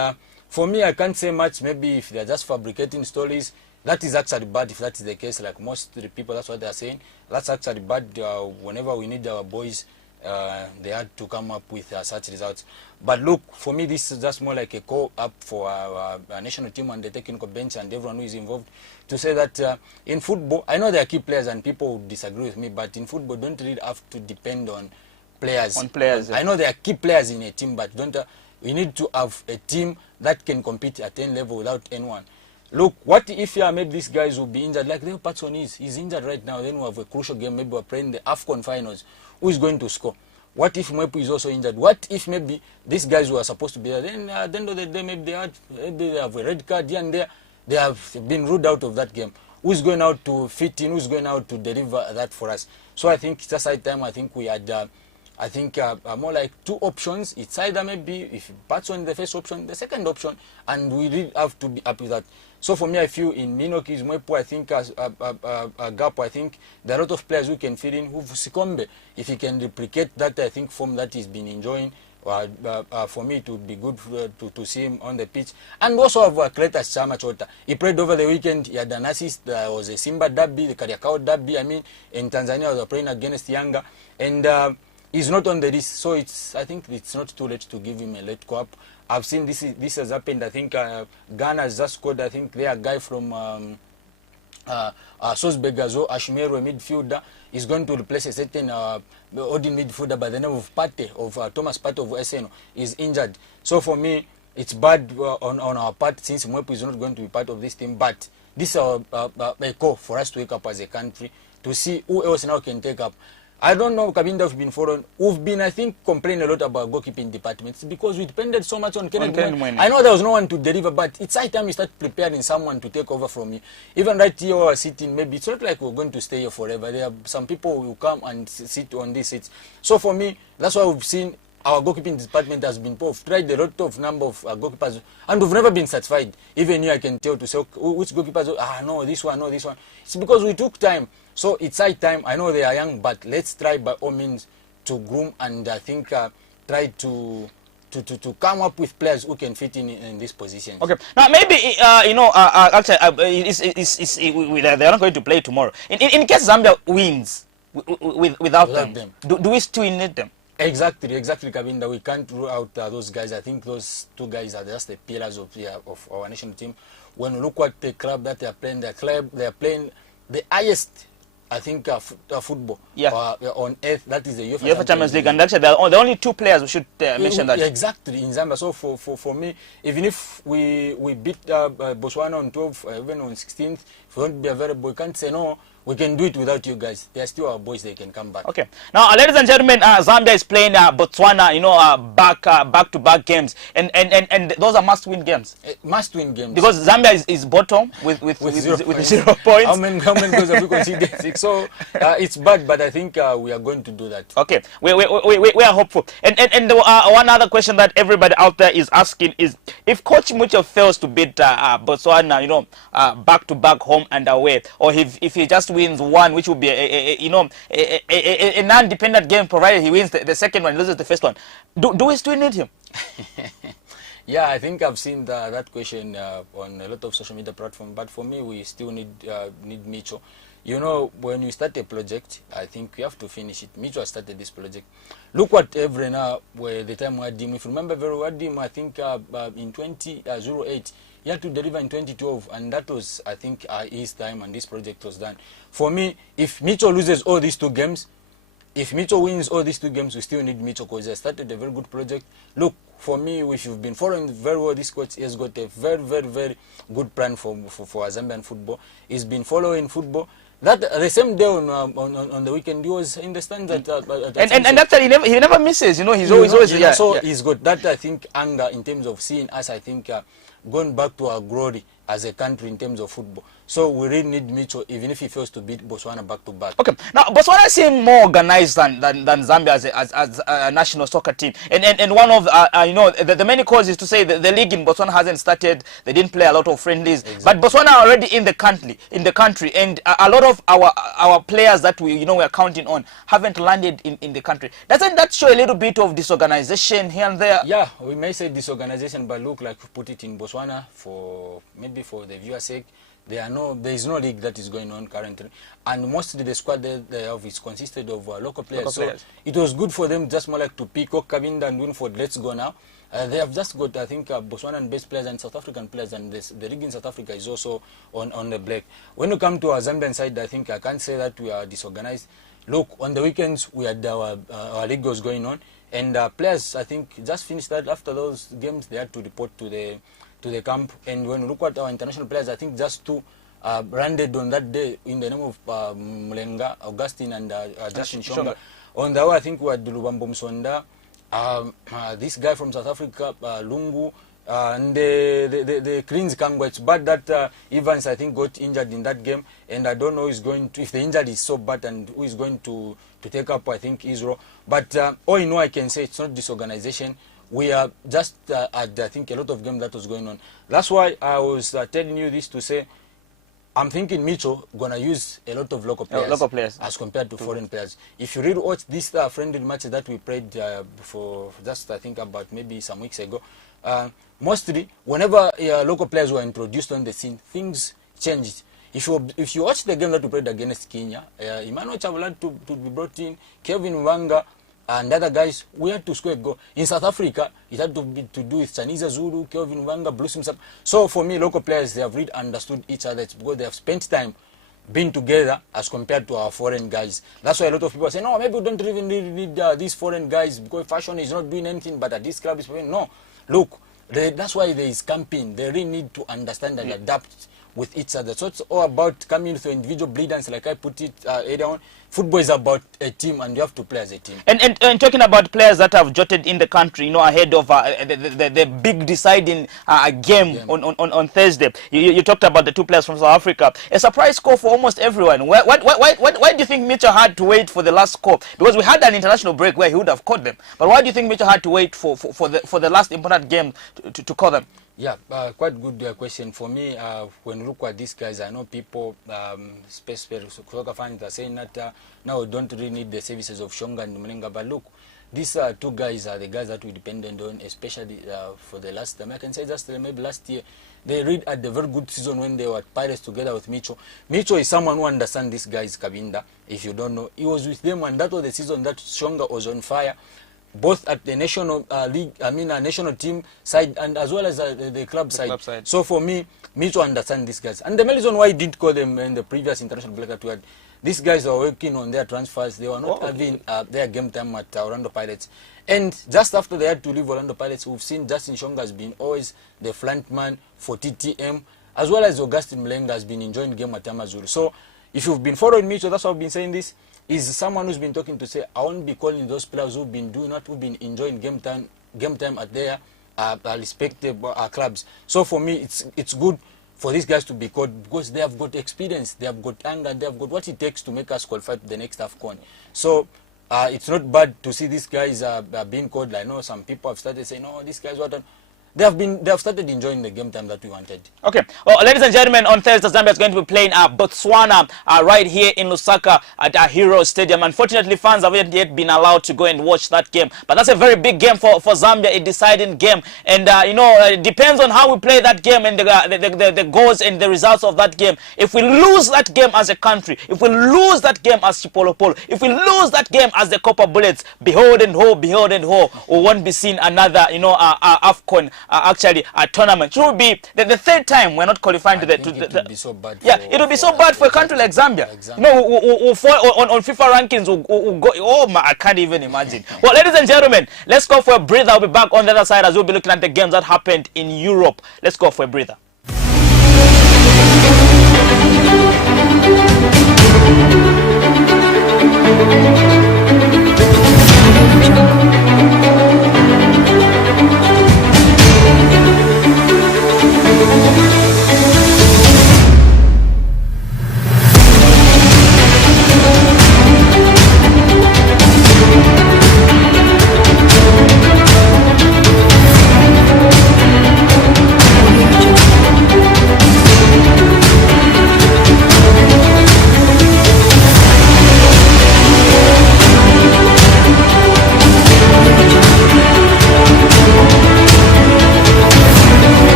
for me, I can't say much. Maybe if they're just fabricating stories, that is actually bad if that is the case. Like most of the people, that's what they're saying. That's actually bad. Whenever we need our boys, they had to come up with such results. But look, for me, this is just more like a call up for our national team and the technical bench and everyone who is involved to say that in football, I know there are key players and people will disagree with me, but in football, don't really have to depend on players. I know there are key players in a team, but we need to have a team that can compete at any level without anyone. Look, what if maybe these guys will be injured, like the Patson he's injured right now, then we have a crucial game, maybe we're playing the AFCON finals. Who is going to score? What if Mwepu is also injured? What if maybe these guys who are supposed to be there, then at the end of the day, maybe they have a red card here and there, they have been ruled out of that game. Who's going out to fit in? Who's going out to deliver that for us? So I think it's just high time. I think we had more like 2 options. It's either maybe if Patson the first option, the second option, and we really have to be happy with that. So for me, I feel in Enoch's Mwepu, I think as a gap, I think there are a lot of players who can fit in. Who Sikombe, if he can replicate that, I think form that he's been enjoying. For me, it would be good to see him on the pitch. And also have Kletas Chama Chota. He played over the weekend. He had an assist. There was a Simba derby, the Kariakao derby. I mean, in Tanzania, they were playing against Yanga. And he's not on the list, so I think it's not too late to give him a late go up. I've seen this has happened. I think Ghana has just scored. I think their guy from Salzburg as well, Ashmero, a midfielder, is going to replace a certain Odin midfielder by the name of Pate, of Thomas Pate of SNO, is injured. So for me, it's bad on our part since Mwepu is not going to be part of this team. But this is a call for us to wake up as a country to see who else now can take up. I don't know, Kabinda, have been foreign. We've been, I think, complaining a lot about goalkeeping departments because we depended so much on Kbn Main. I know there was no one to deliver, but it's high time we start preparing someone to take over from you. Even right here we're sitting, maybe it's not like we're going to stay here forever. There are some people who come and sit on these seats. So for me, that's why we've seen our goalkeeping department has been poor. We've tried a lot of number of goalkeepers, and we've never been satisfied. Even here, I can tell to say, which goalkeepers, no, this one, no, this one. It's because we took time. So it's high time. I know they are young, but let's try by all means to groom and I think try to come up with players who can fit in this position. Okay. Now maybe actually they're not going to play tomorrow. In case Zambia wins without them, do we still need them? Exactly, Kabinda. We can't rule out those guys. I think those 2 guys are just the pillars of our national team. When we look at the club that they are playing, they are playing the highest, I think, football on earth. That is the UEFA Champions League. And actually, the only 2 players we should mention that. Exactly, in Zambia. So for me, even if we beat Botswana on 12th, even on 16th, if we won't be available, we can't say no. we can do it without you guys. They are still our boys. They can come back. Okay. Now, ladies and gentlemen, Zambia is playing Botswana. You know, back-to-back games, and those are must-win games. Must-win games. Because Zambia is bottom with 0 points. How many goals have we conceded? 6. So it's bad, but I think we are going to do that. Okay, we are hopeful. And one other question that everybody out there is asking is, if Coach Mucho fails to beat Botswana, you know, back-to-back home and away, or if he just wins one, which will be a non-dependent game, provided he wins the second one, loses the first one, do we still need him? Yeah, I think I've seen that question on a lot of social media platforms, but for me, we still need Micho. You know, when you start a project, I think you have to finish it. Micho has started this project. Look what Evrena, where the time we had him, if you remember very well, him, I think in 2008, he had to deliver in 2012, and that was, I think, his time, and this project was done. For me, if Micho loses all these 2 games, if Micho wins all these 2 games, we still need Micho because he has started a very good project. Look, for me, if you've been following very well this coach, he has got a very, very, very good plan for Zambian football. He's been following football. That the same day on the weekend, he was in the stands and that's he never misses. You know, he's always so he's got that, I think, anger in terms of seeing us, I think, going back to our glory as a country in terms of football. So we really need Micho, even if he fails to beat Botswana back to back. Okay, now Botswana seem more organized than Zambia as a national soccer team, and one of you know, the many causes to say that the league in Botswana hasn't started. They didn't play a lot of friendlies, but Botswana are already in the country, and a lot of our players that we are counting on haven't landed in the country. Doesn't that show a little bit of disorganization here and there? Yeah, we may say disorganization, but look, like we put it in Botswana for the viewer's sake. There is no league that is going on currently, and mostly the squad they have is consisted of local players. So it was good for them, just more like to pick Kbn and Winford. Let's go now. They have just got, I think, Botswanan based players and South African players, and the league in South Africa is also on the black. When you come to our Zambian side, I think I can't say that we are disorganized. Look, on the weekends we had our league was going on, and players, I think, just finished that. After those games, they had to report to the camp. And when you look at our international players, I think just 2 branded on that day in the name of Mulenga, Augustine, and Justin Shonga. On the other, I think we had Lubambo Msonda, this guy from South Africa, Lungu, and the Cleans Kangwa. It's bad that Evans, I think, got injured in that game, and I don't know who's going to, if the injury is so bad, and who is going to take up, I think, Israel. But all in all, I can say it's not disorganization. We are just at, I think, a lot of games that was going on. That's why I was telling you this to say, I'm thinking Micho gonna use a lot of local players as compared to foreign players. If you really watch these friendly matches that we played for just, I think, about maybe some weeks ago, mostly whenever local players were introduced on the scene, things changed. If you watch the game that we played against Kenya, Emmanuel Chavalad to be brought in, Kevin Wanga, and other guys, we had to score a goal. In South Africa, it had to do with Chaniza Zulu, Kelvin Wanga, Bruce Msap. So for me, local players, they have really understood each other. It's because they have spent time being together as compared to our foreign guys. That's why a lot of people say, no, maybe we don't even need these foreign guys because fashion is not doing anything, but at this club is playing. No, look, that's why there is campaign. They really need to understand and adapt with each other. So it's all about coming to individual brilliance, like I put it earlier on. Football is about a team, and you have to play as a team. And talking about players that have jotted in the country, ahead of the big deciding game on Thursday. You talked about the 2 players from South Africa. A surprise score for almost everyone. Why do you think Mitchell had to wait for the last score? Because we had an international break where he would have caught them. But why do you think Mitchell had to wait for the last important game to call them? Yeah, quite good question. For me, when you look at these guys, I know people, soccer fans, are saying that now we don't really need the services of Shonga and Mulenga. But look, these 2 guys are the guys that we depended on, especially for the last time. I can say just maybe last year, they really had a very good season when they were at Pirates together with Micho. Micho is someone who understands these guys, Kabinda, if you don't know. He was with them, and that was the season that Shonga was on fire, both at the national league, national team side, and as well as the club side. So for me, Micho understand these guys. And the main reason why I did call them in the previous international break that we had, these guys are working on their transfers. They were not having their game time at Orlando Pirates. And just after they had to leave Orlando Pirates, we've seen Justin Shonga has been always the front man for TTM, as well as Augustine Mulenga has been enjoying the game at Amazulu. So if you've been following me, so that's why I've been saying this, is someone who's been talking to say, I won't be calling those players who've been doing what, who've been enjoying game time at their respective clubs. So for me, it's good for these guys to be called because they have got experience, they have got anger, they have got what it takes to make us qualify to the next AFCON. So it's not bad to see these guys being called. I know some people have started saying, "Oh, these guys what?" They have started enjoying the game time that we wanted. Okay, well, ladies and gentlemen, on Thursday, Zambia is going to be playing Botswana right here in Lusaka at Hero Stadium. Unfortunately, fans haven't yet been allowed to go and watch that game, but that's a very big game for Zambia, a deciding game. And you know, it depends on how we play that game and the goals and the results of that game. If we lose that game as a country, if we lose that game as Chipolopolo, if we lose that game as the Copper Bullets, behold and ho, we won't be seeing another, you know, AFCON. Actually, a tournament. It will be the third time we're not qualifying to the. It would be so bad. Yeah, it will be so bad for a country like Zambia. Exactly. You know, we'll fall on FIFA rankings. We'll go. Oh my, I can't even imagine. Well, ladies and gentlemen, let's go for a breather. I'll be back on the other side as we'll be looking at the games that happened in Europe. Let's go for a breather.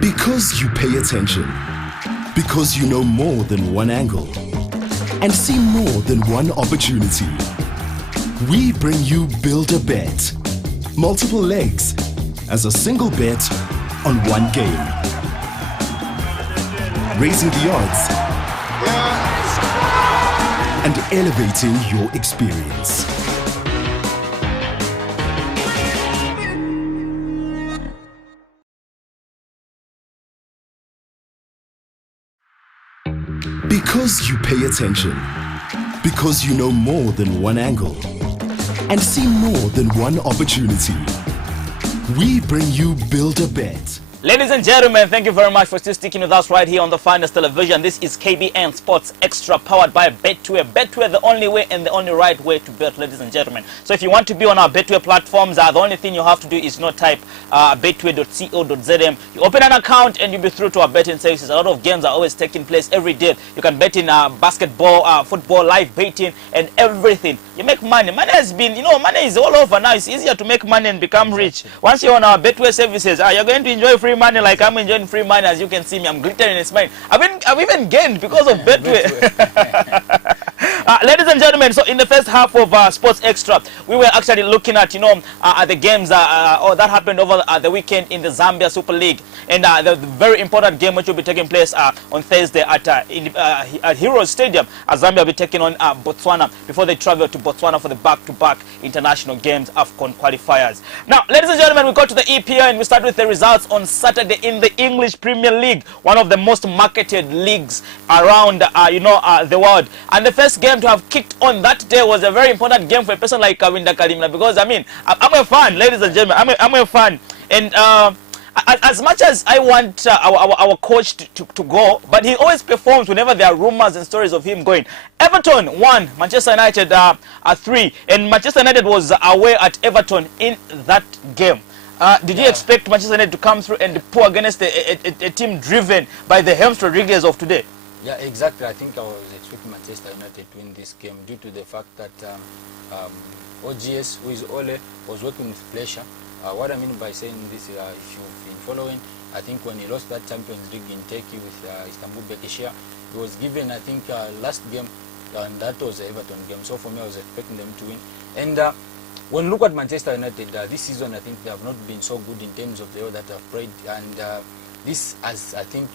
Because you pay attention. Because you know more than one angle. And see more than one opportunity. We bring you Build a Bet. Multiple legs as a single bet on one game. Raising the odds. And elevating your experience. Because you pay attention. Because you know more than one angle. And see more than one opportunity. We bring you Build a Bet. Ladies and gentlemen, thank you very much for still sticking with us right here on the Finest Television. This is KBN Sports Extra, powered by Betway. Betway, the only way and the only right way to bet, ladies and gentlemen. So if you want to be on our Betway platforms, the only thing you have to do is not type betway.co.zm. You open an account and you'll be through to our betting services. A lot of games are always taking place every day. You can bet in basketball, football, live betting, and everything. You make money. Money has been, you know, money is all over now. It's easier to make money and become rich. Once you're on our Betway services, you're going to enjoy free money like I'm enjoying free money. As you can see me, I'm glittering in smile. I've even gained because of Betway. Ladies and gentlemen, so in the first half of Sports Extra, we were actually looking at, you know, at the games that happened over the weekend in the Zambia Super League, and the very important game which will be taking place on Thursday at Heroes Stadium, as Zambia will be taking on Botswana before they travel to Botswana for the back-to-back international games, AFCON qualifiers. Now, ladies and gentlemen, we go to the EPL and we start with the results on Saturday in the English Premier League, one of the most marketed leagues around the world. And the first game to have kicked on that day was a very important game for a person like Kawinda Kalimna, because I mean, I'm a fan, ladies and gentlemen. I'm a fan, and as much as I want our coach to go, but he always performs whenever there are rumors and stories of him going. Everton won, Manchester United 3, and Manchester United was away at Everton in that game. Did you expect Manchester United to come through and pull against a team driven by the James Rodriguez of today? Yeah, exactly. I think I was expecting Manchester United to win this game due to the fact that OGS, who is Ole, was working with pressure. What I mean by saying this, if you've been following, I think when he lost that Champions League in Turkey with Istanbul Bekeshia, he was given, I think, last game, and that was the Everton game. So for me, I was expecting them to win. And when you look at Manchester United, this season, I think they have not been so good in terms of the way that they have played. And this has, I think,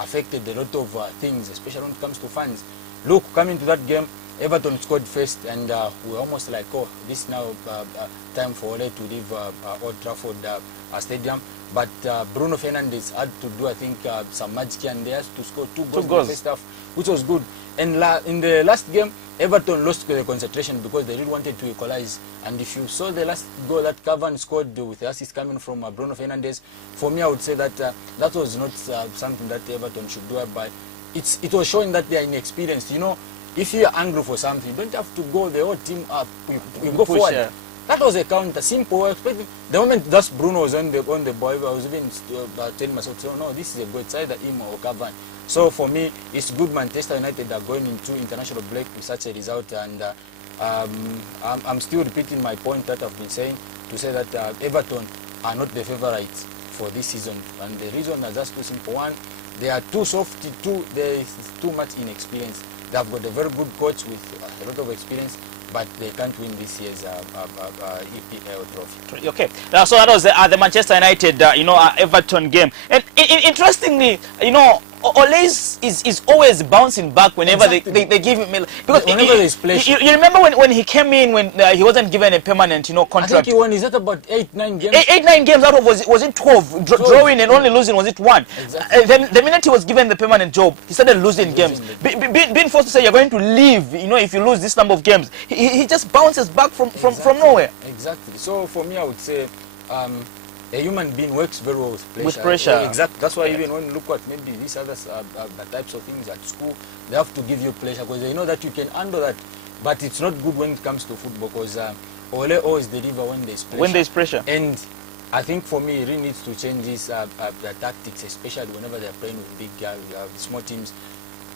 affected a lot of things, especially when it comes to fans. Look, coming to that game, Everton scored first, and we were almost like, oh, this now time for Ole to leave Old Trafford Stadium. But Bruno Fernandes had to do, I think, some magic, and they had to score two goals in the first half, which was good. And in the last game, Everton lost the concentration because they really wanted to equalize. And if you saw the last goal that Kbn scored with the assist coming from Bruno Fernandes, for me, I would say that that was not something that Everton should do. But it was showing that they are inexperienced. You know, if you are angry for something, you don't have to go the whole team up. You go forward. Yeah. That was a counter, simple. Expecting the moment that Bruno was on the ball, I was even telling myself, oh, no, this is a good. It's either him or Kbn. So for me, it's good Manchester United are going into international break with such a result, and I'm still repeating my point that I've been saying, to say that Everton are not the favourites for this season, and the reason is just too simple. One, they are too soft. Two, there is too much inexperience. They have got a very good coach with a lot of experience, but they can't win this year's EPL trophy. Okay, so that was the Manchester United, Everton game. And interestingly, Ole is always bouncing back whenever they give him, because whenever there's play. You remember when he came in, when he wasn't given a permanent contract. I think he won. Is that about 8-9 games? 8-9 games out of was it 12? Drawing and only losing, was it 1? Exactly. The minute he was given the permanent job, he started losing games. Being forced to say you're going to leave, if you lose this number of games, he just bounces back from nowhere. Exactly. So for me, I would say a human being works very well with pressure. With pressure. Exactly. That's why even when you look at maybe these other types of things at school, they have to give you pressure because they know that you can handle that. But it's not good when it comes to football, because Ole always deliver when there's pressure. When there's pressure. And I think for me, he really needs to change his the tactics, especially whenever they're playing with big small teams.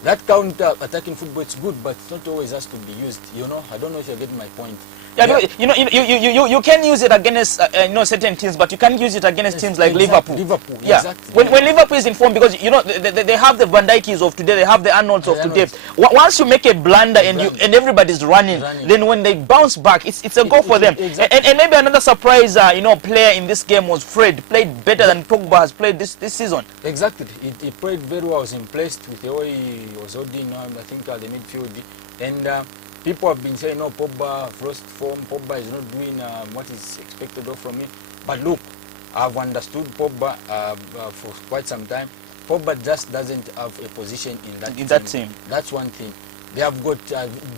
That counter-attacking football, it's good, but it's not always has to be used. I don't know if you're getting my point. Yeah, you can use it against certain teams, but you can't use it against teams like Liverpool. Yeah, exactly. When Liverpool is informed, because they have the Van Dijk's of today, they have the Arnolds of today. Once you make a blunder and everybody's running, then when they bounce back, it's a goal for them. Exactly. And maybe another surprise, player in this game was Fred. Played better than Pogba has played this season. Exactly, he played very well. I was impressed with the way he was holding. I think the midfield, and people have been saying, no, Pogba first form, Pogba is not doing what is expected of from him. But look, I've understood Pogba for quite some time. Pogba just doesn't have a position in that team. That's one thing. They have got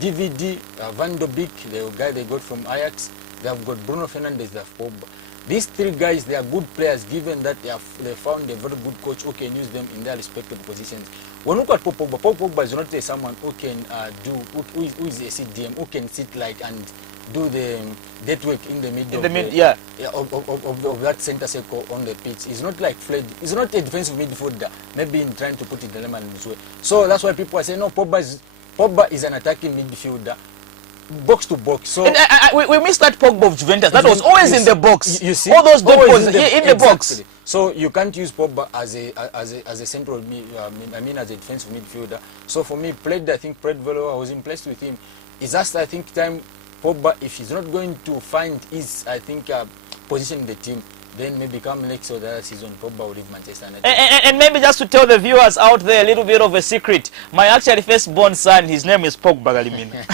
DVD, Van de Beek, the guy they got from Ajax. They have got Bruno Fernandes, they have Pogba. These three guys, they are good players, given that they found a very good coach who can use them in their respective positions. When we look at Pogba, Pogba is not someone who can who is a CDM, who can sit and do the network in the middle of that center circle on the pitch. He's not like Fred. He's not a defensive midfielder, maybe in trying to put it in this way. So that's why people are saying, no, Pogba is an attacking midfielder, box to box. So we missed that Pogba of Juventus. That was always in the box. You see, all those balls in the box. So you can't use Pogba as a central, as a defensive midfielder. So for me, I think played very well. I was impressed with him. It's just, I think, time Pogba, if he's not going to find his, position in the team, then maybe come next or the other season, Pogba will leave Manchester United. And maybe just to tell the viewers out there a little bit of a secret, my actually firstborn son, his name is Pogba Galimina.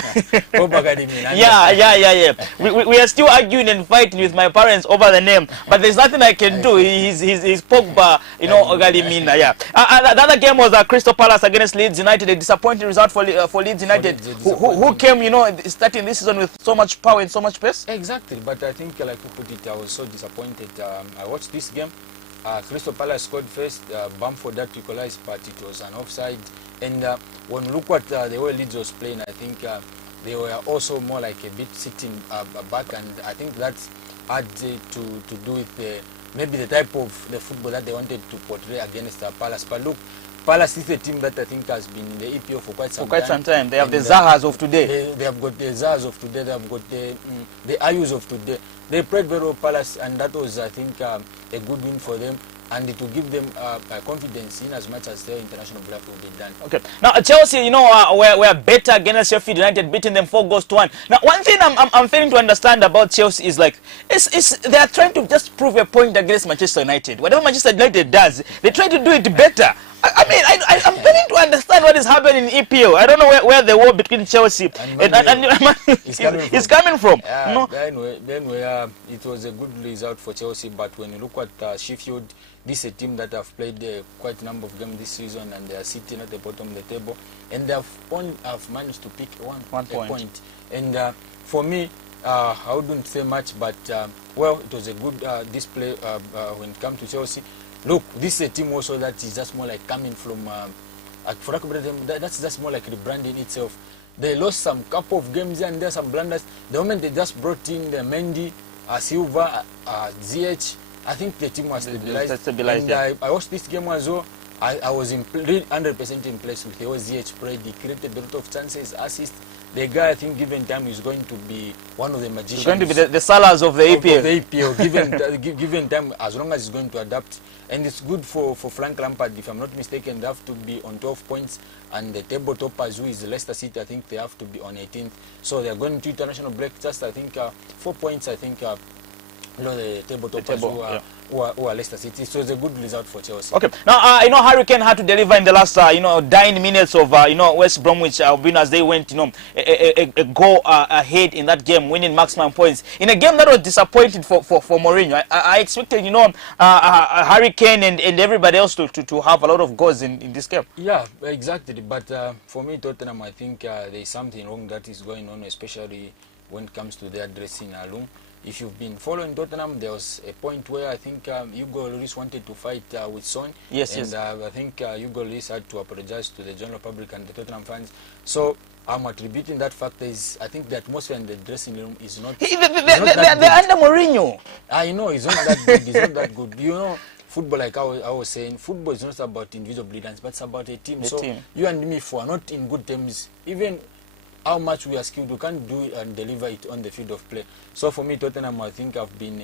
Pogba Galimina. Yeah. We are still arguing and fighting with my parents over the name, but there's nothing I can do. He's Pogba, Galimina. Yeah. The other game was Crystal Palace against Leeds United. A disappointing result for Leeds United, who came, starting this season with so much power and so much pace. Exactly, but I think, like you put it, I was so disappointed. I watched this game. Crystal Palace scored first, Bamford that equalized, but it was an offside. And when you look at the way Leeds was playing, I think they were also more like a bit sitting back, and I think that had to do with maybe the type of the football that they wanted to portray against Palace. But look, Palace is a team that I think has been in the EPL for quite some time. They have the Zahas of today. They have got the Zahas of today. They have got the Ayus of today. They played very well, Palace, and that was, I think, a good win for them. And it will give them confidence in as much as their international break will be done. Okay. Now, Chelsea, we're better against Sheffield United, beating them 4-1. Now, one thing I'm failing to understand about Chelsea is they are trying to just prove a point against Manchester United. Whatever Manchester United does, they try to do it better. I mean, I'm beginning to understand what is happening in EPL. I don't know where the war between Chelsea and is coming from. No? Then it was a good result for Chelsea, but when you look at Sheffield, this is a team that have played quite a number of games this season, and they are sitting at the bottom of the table, and they have managed to pick one point. And for me, I wouldn't say much, but well, it was a good display when it comes to Chelsea. Look, this is a team also that is just more like coming from, for that's just more like rebranding itself. They lost some couple of games and there's some blunders. The moment they just brought in the Mendy, Silva, ZH, I think the team was stabilized. And yeah. I watched this game as well. I was really 100% impressed with the way ZH played. He created a lot of chances, assists. The guy, I think, given time, is going to be one of the magicians. He's going to be the Salahs of the EPL. Of the EPL, given time, as long as he's going to adapt. And it's good for Frank Lampard, if I'm not mistaken, they have to be on 12 points. And the table toppers, who is Leicester City, I think they have to be on 18th. So they're going to international break, just, I think, 4 points, I think, the table toppers who are Leicester City. So it's a good result for Chelsea. Okay. Now, Harry Kane had to deliver in the last, dying minutes of, West Bromwich Albion as they went, a goal ahead in that game, winning maximum points. In a game that was disappointing for Mourinho. I expected, Harry Kane and everybody else to have a lot of goals in this game. Yeah, exactly. But for me, Tottenham, I think there is something wrong that is going on, especially when it comes to their dressing room. If you've been following Tottenham, there was a point where I think Hugo Lloris wanted to fight with Son. Yes, and I think Hugo Lloris had to apologize to the general public and the Tottenham fans. So I'm attributing that fact is I think the atmosphere in the dressing room is not. They're under Mourinho. I know it's not that good. It's not that good. Football, like I was saying, football is not about individual brilliance, but it's about a team. You and me, if we are not in good terms, even how much we are skilled, we can't do it and deliver it on the field of play. So for me, Tottenham, I think, have been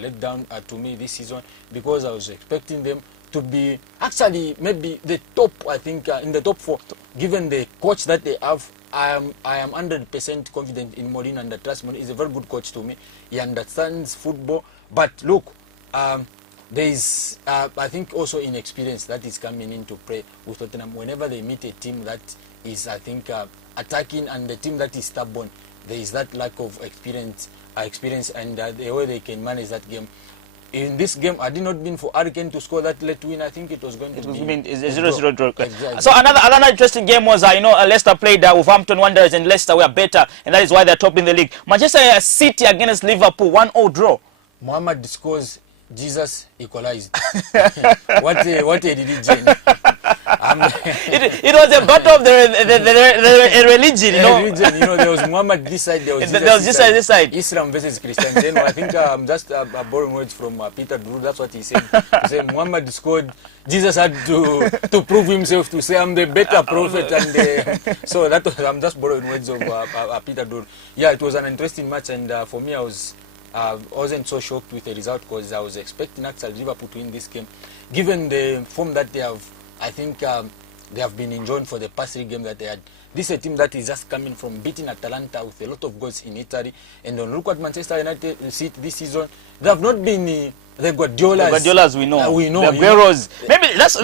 let down to me this season because I was expecting them to be actually maybe the top, I think, in the top 4. Given the coach that they have, I am 100% confident in Mourinho, and trust Mourinho is a very good coach to me. He understands football. But look, there is, I think, also inexperience that is coming into play with Tottenham. Whenever they meet a team that is, I think, attacking and the team that is stubborn, there is that lack of experience and the way they can manage that game. In this game, had it not been for Harry Kane to score that late win, I think it was going to be a 0-0 draw. Exactly. So another interesting game was, Leicester played Wolverhampton Wanderers, and Leicester were better, and that is why they're top in the league. Manchester City against Liverpool, 1-0 draw. Mohamed scores, Jesus equalized. What a religion. It was a battle of the religion, Religion, there was Muhammad this side, there was Jesus this side. Islam versus Christianity. I think I'm just borrowing words from Peter Drew. That's what he said. He said Muhammad scored. Jesus had to prove himself, to say I'm the better prophet, and so that was, I'm just borrowing words of Peter Drew. Yeah, it was an interesting match, and for me, I wasn't so shocked with the result because I was expecting actually Liverpool to win this game, given the form that they have. I think they have been enjoying for the past 3 games that they had. This is a team that is just coming from beating Atalanta with a lot of goals in Italy. And when look at Manchester United City this season, they have not been the Guardiolas. The Guardiolas we know. The Agueros. Maybe that's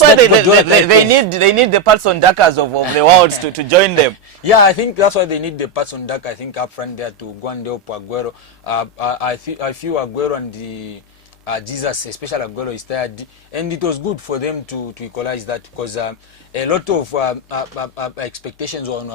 why they need the Patson Dakas of the world to join them. Yeah, I think that's why they need the Patson Daka. I think up front there to go and help Aguero. I feel Aguero and the Jesus, especially Aguero, is tired, and it was good for them to equalize that because a lot of expectations on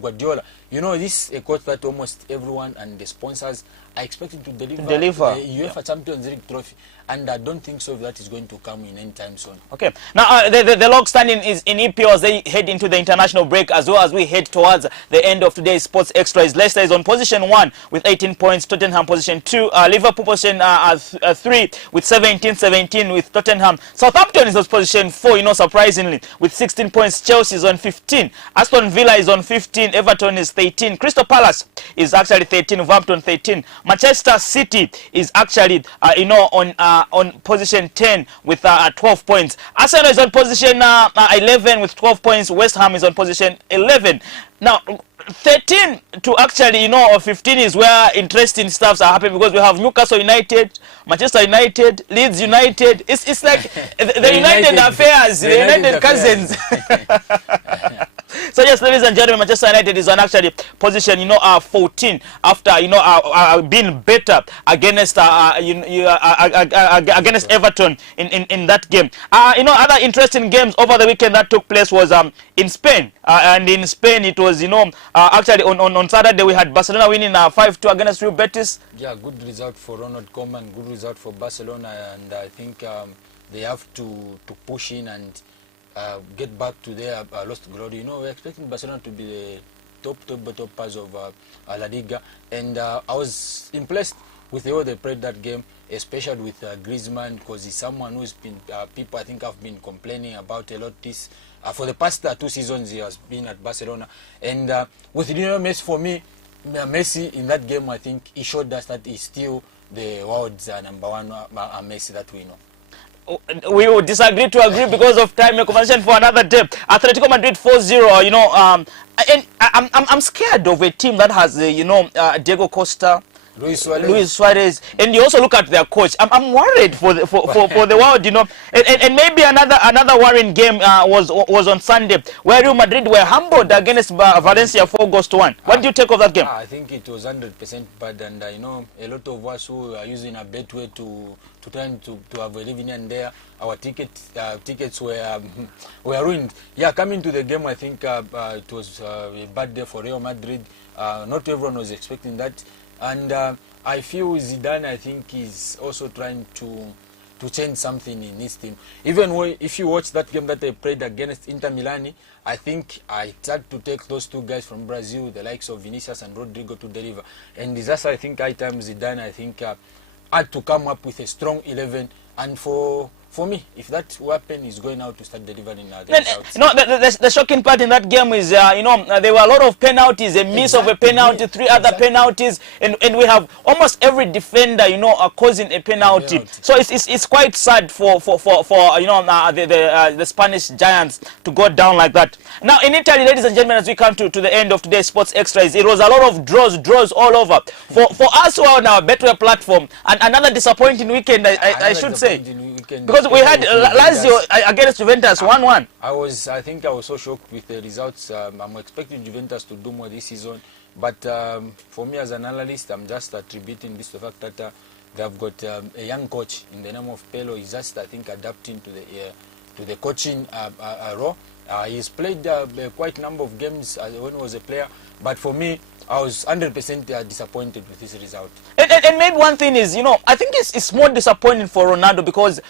Guardiola. This is a coach that almost everyone and the sponsors are expecting to deliver the UEFA Champions League trophy, and I don't think so that is going to come in any time soon. Okay, now the log standing is in EPL as they head into the international break, as well as we head towards the end of today's Sports Extras. Leicester is on position 1 with 18 points, Tottenham position 2, Liverpool position 3 with 17 with Tottenham. Southampton is on position 4, surprisingly, with 16 points. Chelsea is on 15, Aston Villa is on 15, Everton is 13, Crystal Palace is actually 13, Wolverhampton 13, Manchester City is actually on position 10 with 12 points. Arsenal is on position 11 with 12 points. West Ham is on position 11. Now, 13 to actually, 15 is where interesting stuffs are happening, because we have Newcastle United, Manchester United, Leeds United. It's like the United affairs, the United cousins. So yes, ladies and gentlemen, Manchester United is on actually position 14 after being better against against Everton in that game. Other interesting games over the weekend that took place was in Spain, and in Spain it was actually on Saturday we had Barcelona winning 5-2 against Real Betis. Yeah, good result for Ronald Koeman, good result for Barcelona, and I think they have to push in and get back to their lost glory. We're expecting Barcelona to be the top pass of La Liga, and I was impressed with the way they played that game, especially with Griezmann, because he's someone who's been people I think have been complaining about a lot this for the past 2 seasons he has been at Barcelona, and with Lionel Messi, for me, Messi in that game, I think he showed us that he's still the world's number one Messi that we know. We will disagree to agree because of time. A conversation for another day. Atletico Madrid 4-0. And I'm scared of a team that has Diego Costa, Luis Suarez, and you also look at their coach. I'm worried for the world, and maybe another worrying game was on Sunday, where Real Madrid were humbled against Valencia 4-1. What do you take of that game? I think it was 100% bad, and a lot of us who are using a bet way to try to have a living in there, our tickets were ruined. Yeah, coming to the game, I think it was a bad day for Real Madrid. Not everyone was expecting that. And I feel Zidane, I think, is also trying to change something in his team. Even if you watch that game that they played against Inter Milan, I think I tried to take those 2 guys from Brazil, the likes of Vinicius and Rodrigo, to deliver. And disaster, I think, high time Zidane, I think, had to come up with a strong 11. And for me, if that weapon is going out to start delivering the results. The shocking part in that game is, there were a lot of penalties, a miss of a penalty, 3 other penalties, and we have almost every defender, causing a penalty. So it's quite sad for the Spanish giants to go down like that. Now in Italy, ladies and gentlemen, as we come to the end of today's Sports Extras, it was a lot of draws all over. For us who are on our Betway platform, and another disappointing weekend, I should say. Because we had Lazio against Juventus 1-1. I think I was so shocked with the results. I'm expecting Juventus to do more this season, but for me as an analyst, I'm just attributing this to the fact that they have got a young coach in the name of Pelo. He's just, I think, adapting to the coaching role. He's played quite a number of games when he was a player, but for me, I was 100% disappointed with this result. And maybe one thing is, I think it's more disappointing for Ronaldo, because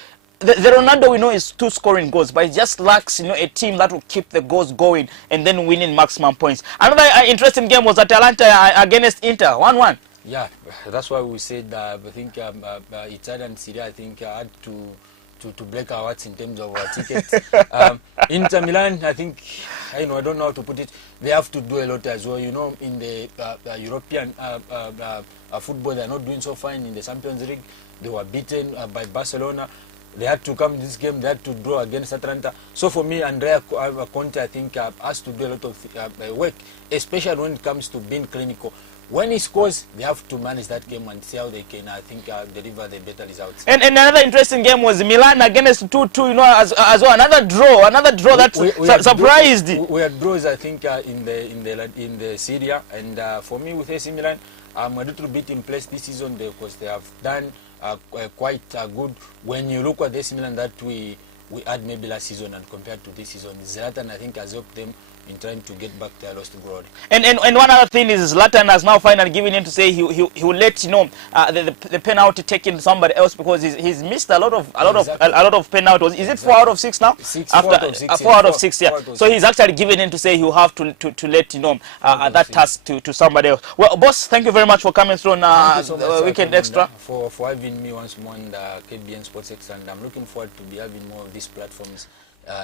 the Ronaldo we know is 2 scoring goals, but it just lacks a team that will keep the goals going and then winning maximum points. Another interesting game was Atalanta against Inter 1-1. Yeah, that's why we said I think Italian Serie, I think had to break our hearts in terms of our tickets. Inter Milan, I think, I don't know how to put it, they have to do a lot as well. In the European football, they're not doing so fine. In the Champions League, they were beaten by Barcelona. They had to come this game, they had to draw against Atalanta. So for me, Andrea Conte, I think, has to do a lot of work, especially when it comes to being clinical. When he scores, they have to manage that game and see how they can, I think, deliver the better results. And another interesting game was Milan against 2-2, as well. Another draw that surprised. We had draws, I think, in the Serie A, and for me, with AC Milan, I'm a little bit impressed this season because they have done quite good. When you look at AC Milan that we had maybe last season and compared to this season, Zlatan, I think, has helped them in trying to get back their lost glory. And one other thing is Zlatan has now finally given in to say he will let the penalty taken somebody else, because he's missed a lot of penalties. Is it 4 out of 6 now? 4 out of 6, yeah. So he's actually given in to say he'll have to let that task to somebody else. Well, boss, thank you very much for coming through on so Weekend Extra. For having me once more in the Kbn Sports Extra, and I'm looking forward to be having more of these platforms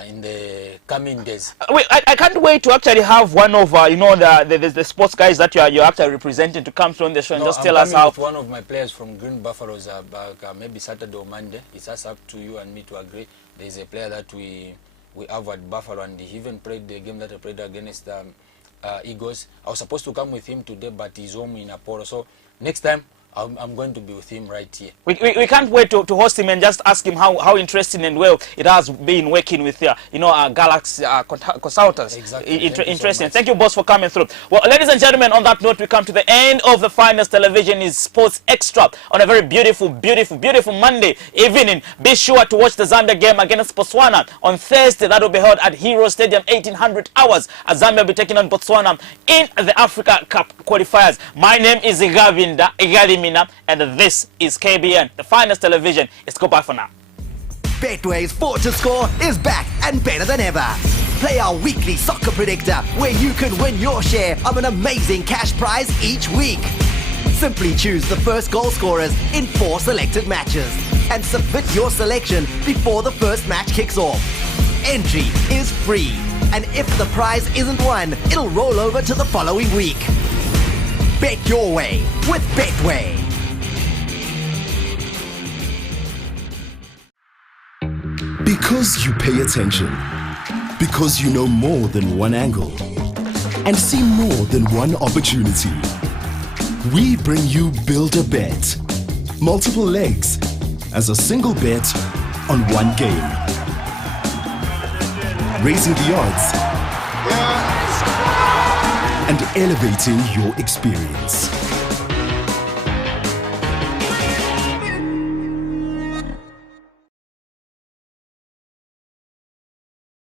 in the coming days. I can't wait to actually have one of the sports guys that you're actually representing to come through on the show and just tell us how. With one of my players from Green Buffaloes, maybe Saturday or Monday. It's just up to you and me to agree. There's a player that we have at Buffalo, and he even played the game that I played against Eagles. I was supposed to come with him today, but he's home in Apollo. So next time, I'm going to be with him right here. We can't wait to host him and just ask him how interesting and well it has been working with Galaxy consultants. Exactly. Interesting. Thank you, boss, for coming through. Well, ladies and gentlemen, on that note, we come to the end of the Finest Television is Sports Extra on a very beautiful Monday evening. Be sure to watch the Zambia game against Botswana on Thursday. That will be held at Hero Stadium, 1800 hours, as Zambia will be taking on Botswana in the Africa Cup qualifiers. My name is Igadimi, and this is KBN, the Finest Television. It's goodbye for now. Betway's 4 to Score is back and better than ever. Play our weekly soccer predictor where you can win your share of an amazing cash prize each week. Simply choose the first goal scorers in 4 selected matches and submit your selection before the first match kicks off. Entry is free, and if the prize isn't won, it'll roll over to the following week. Bet your way with Betway. Because you pay attention. Because you know more than one angle. And see more than one opportunity. We bring you Build a Bet. Multiple legs as a single bet on one game. Raising the odds and elevating your experience.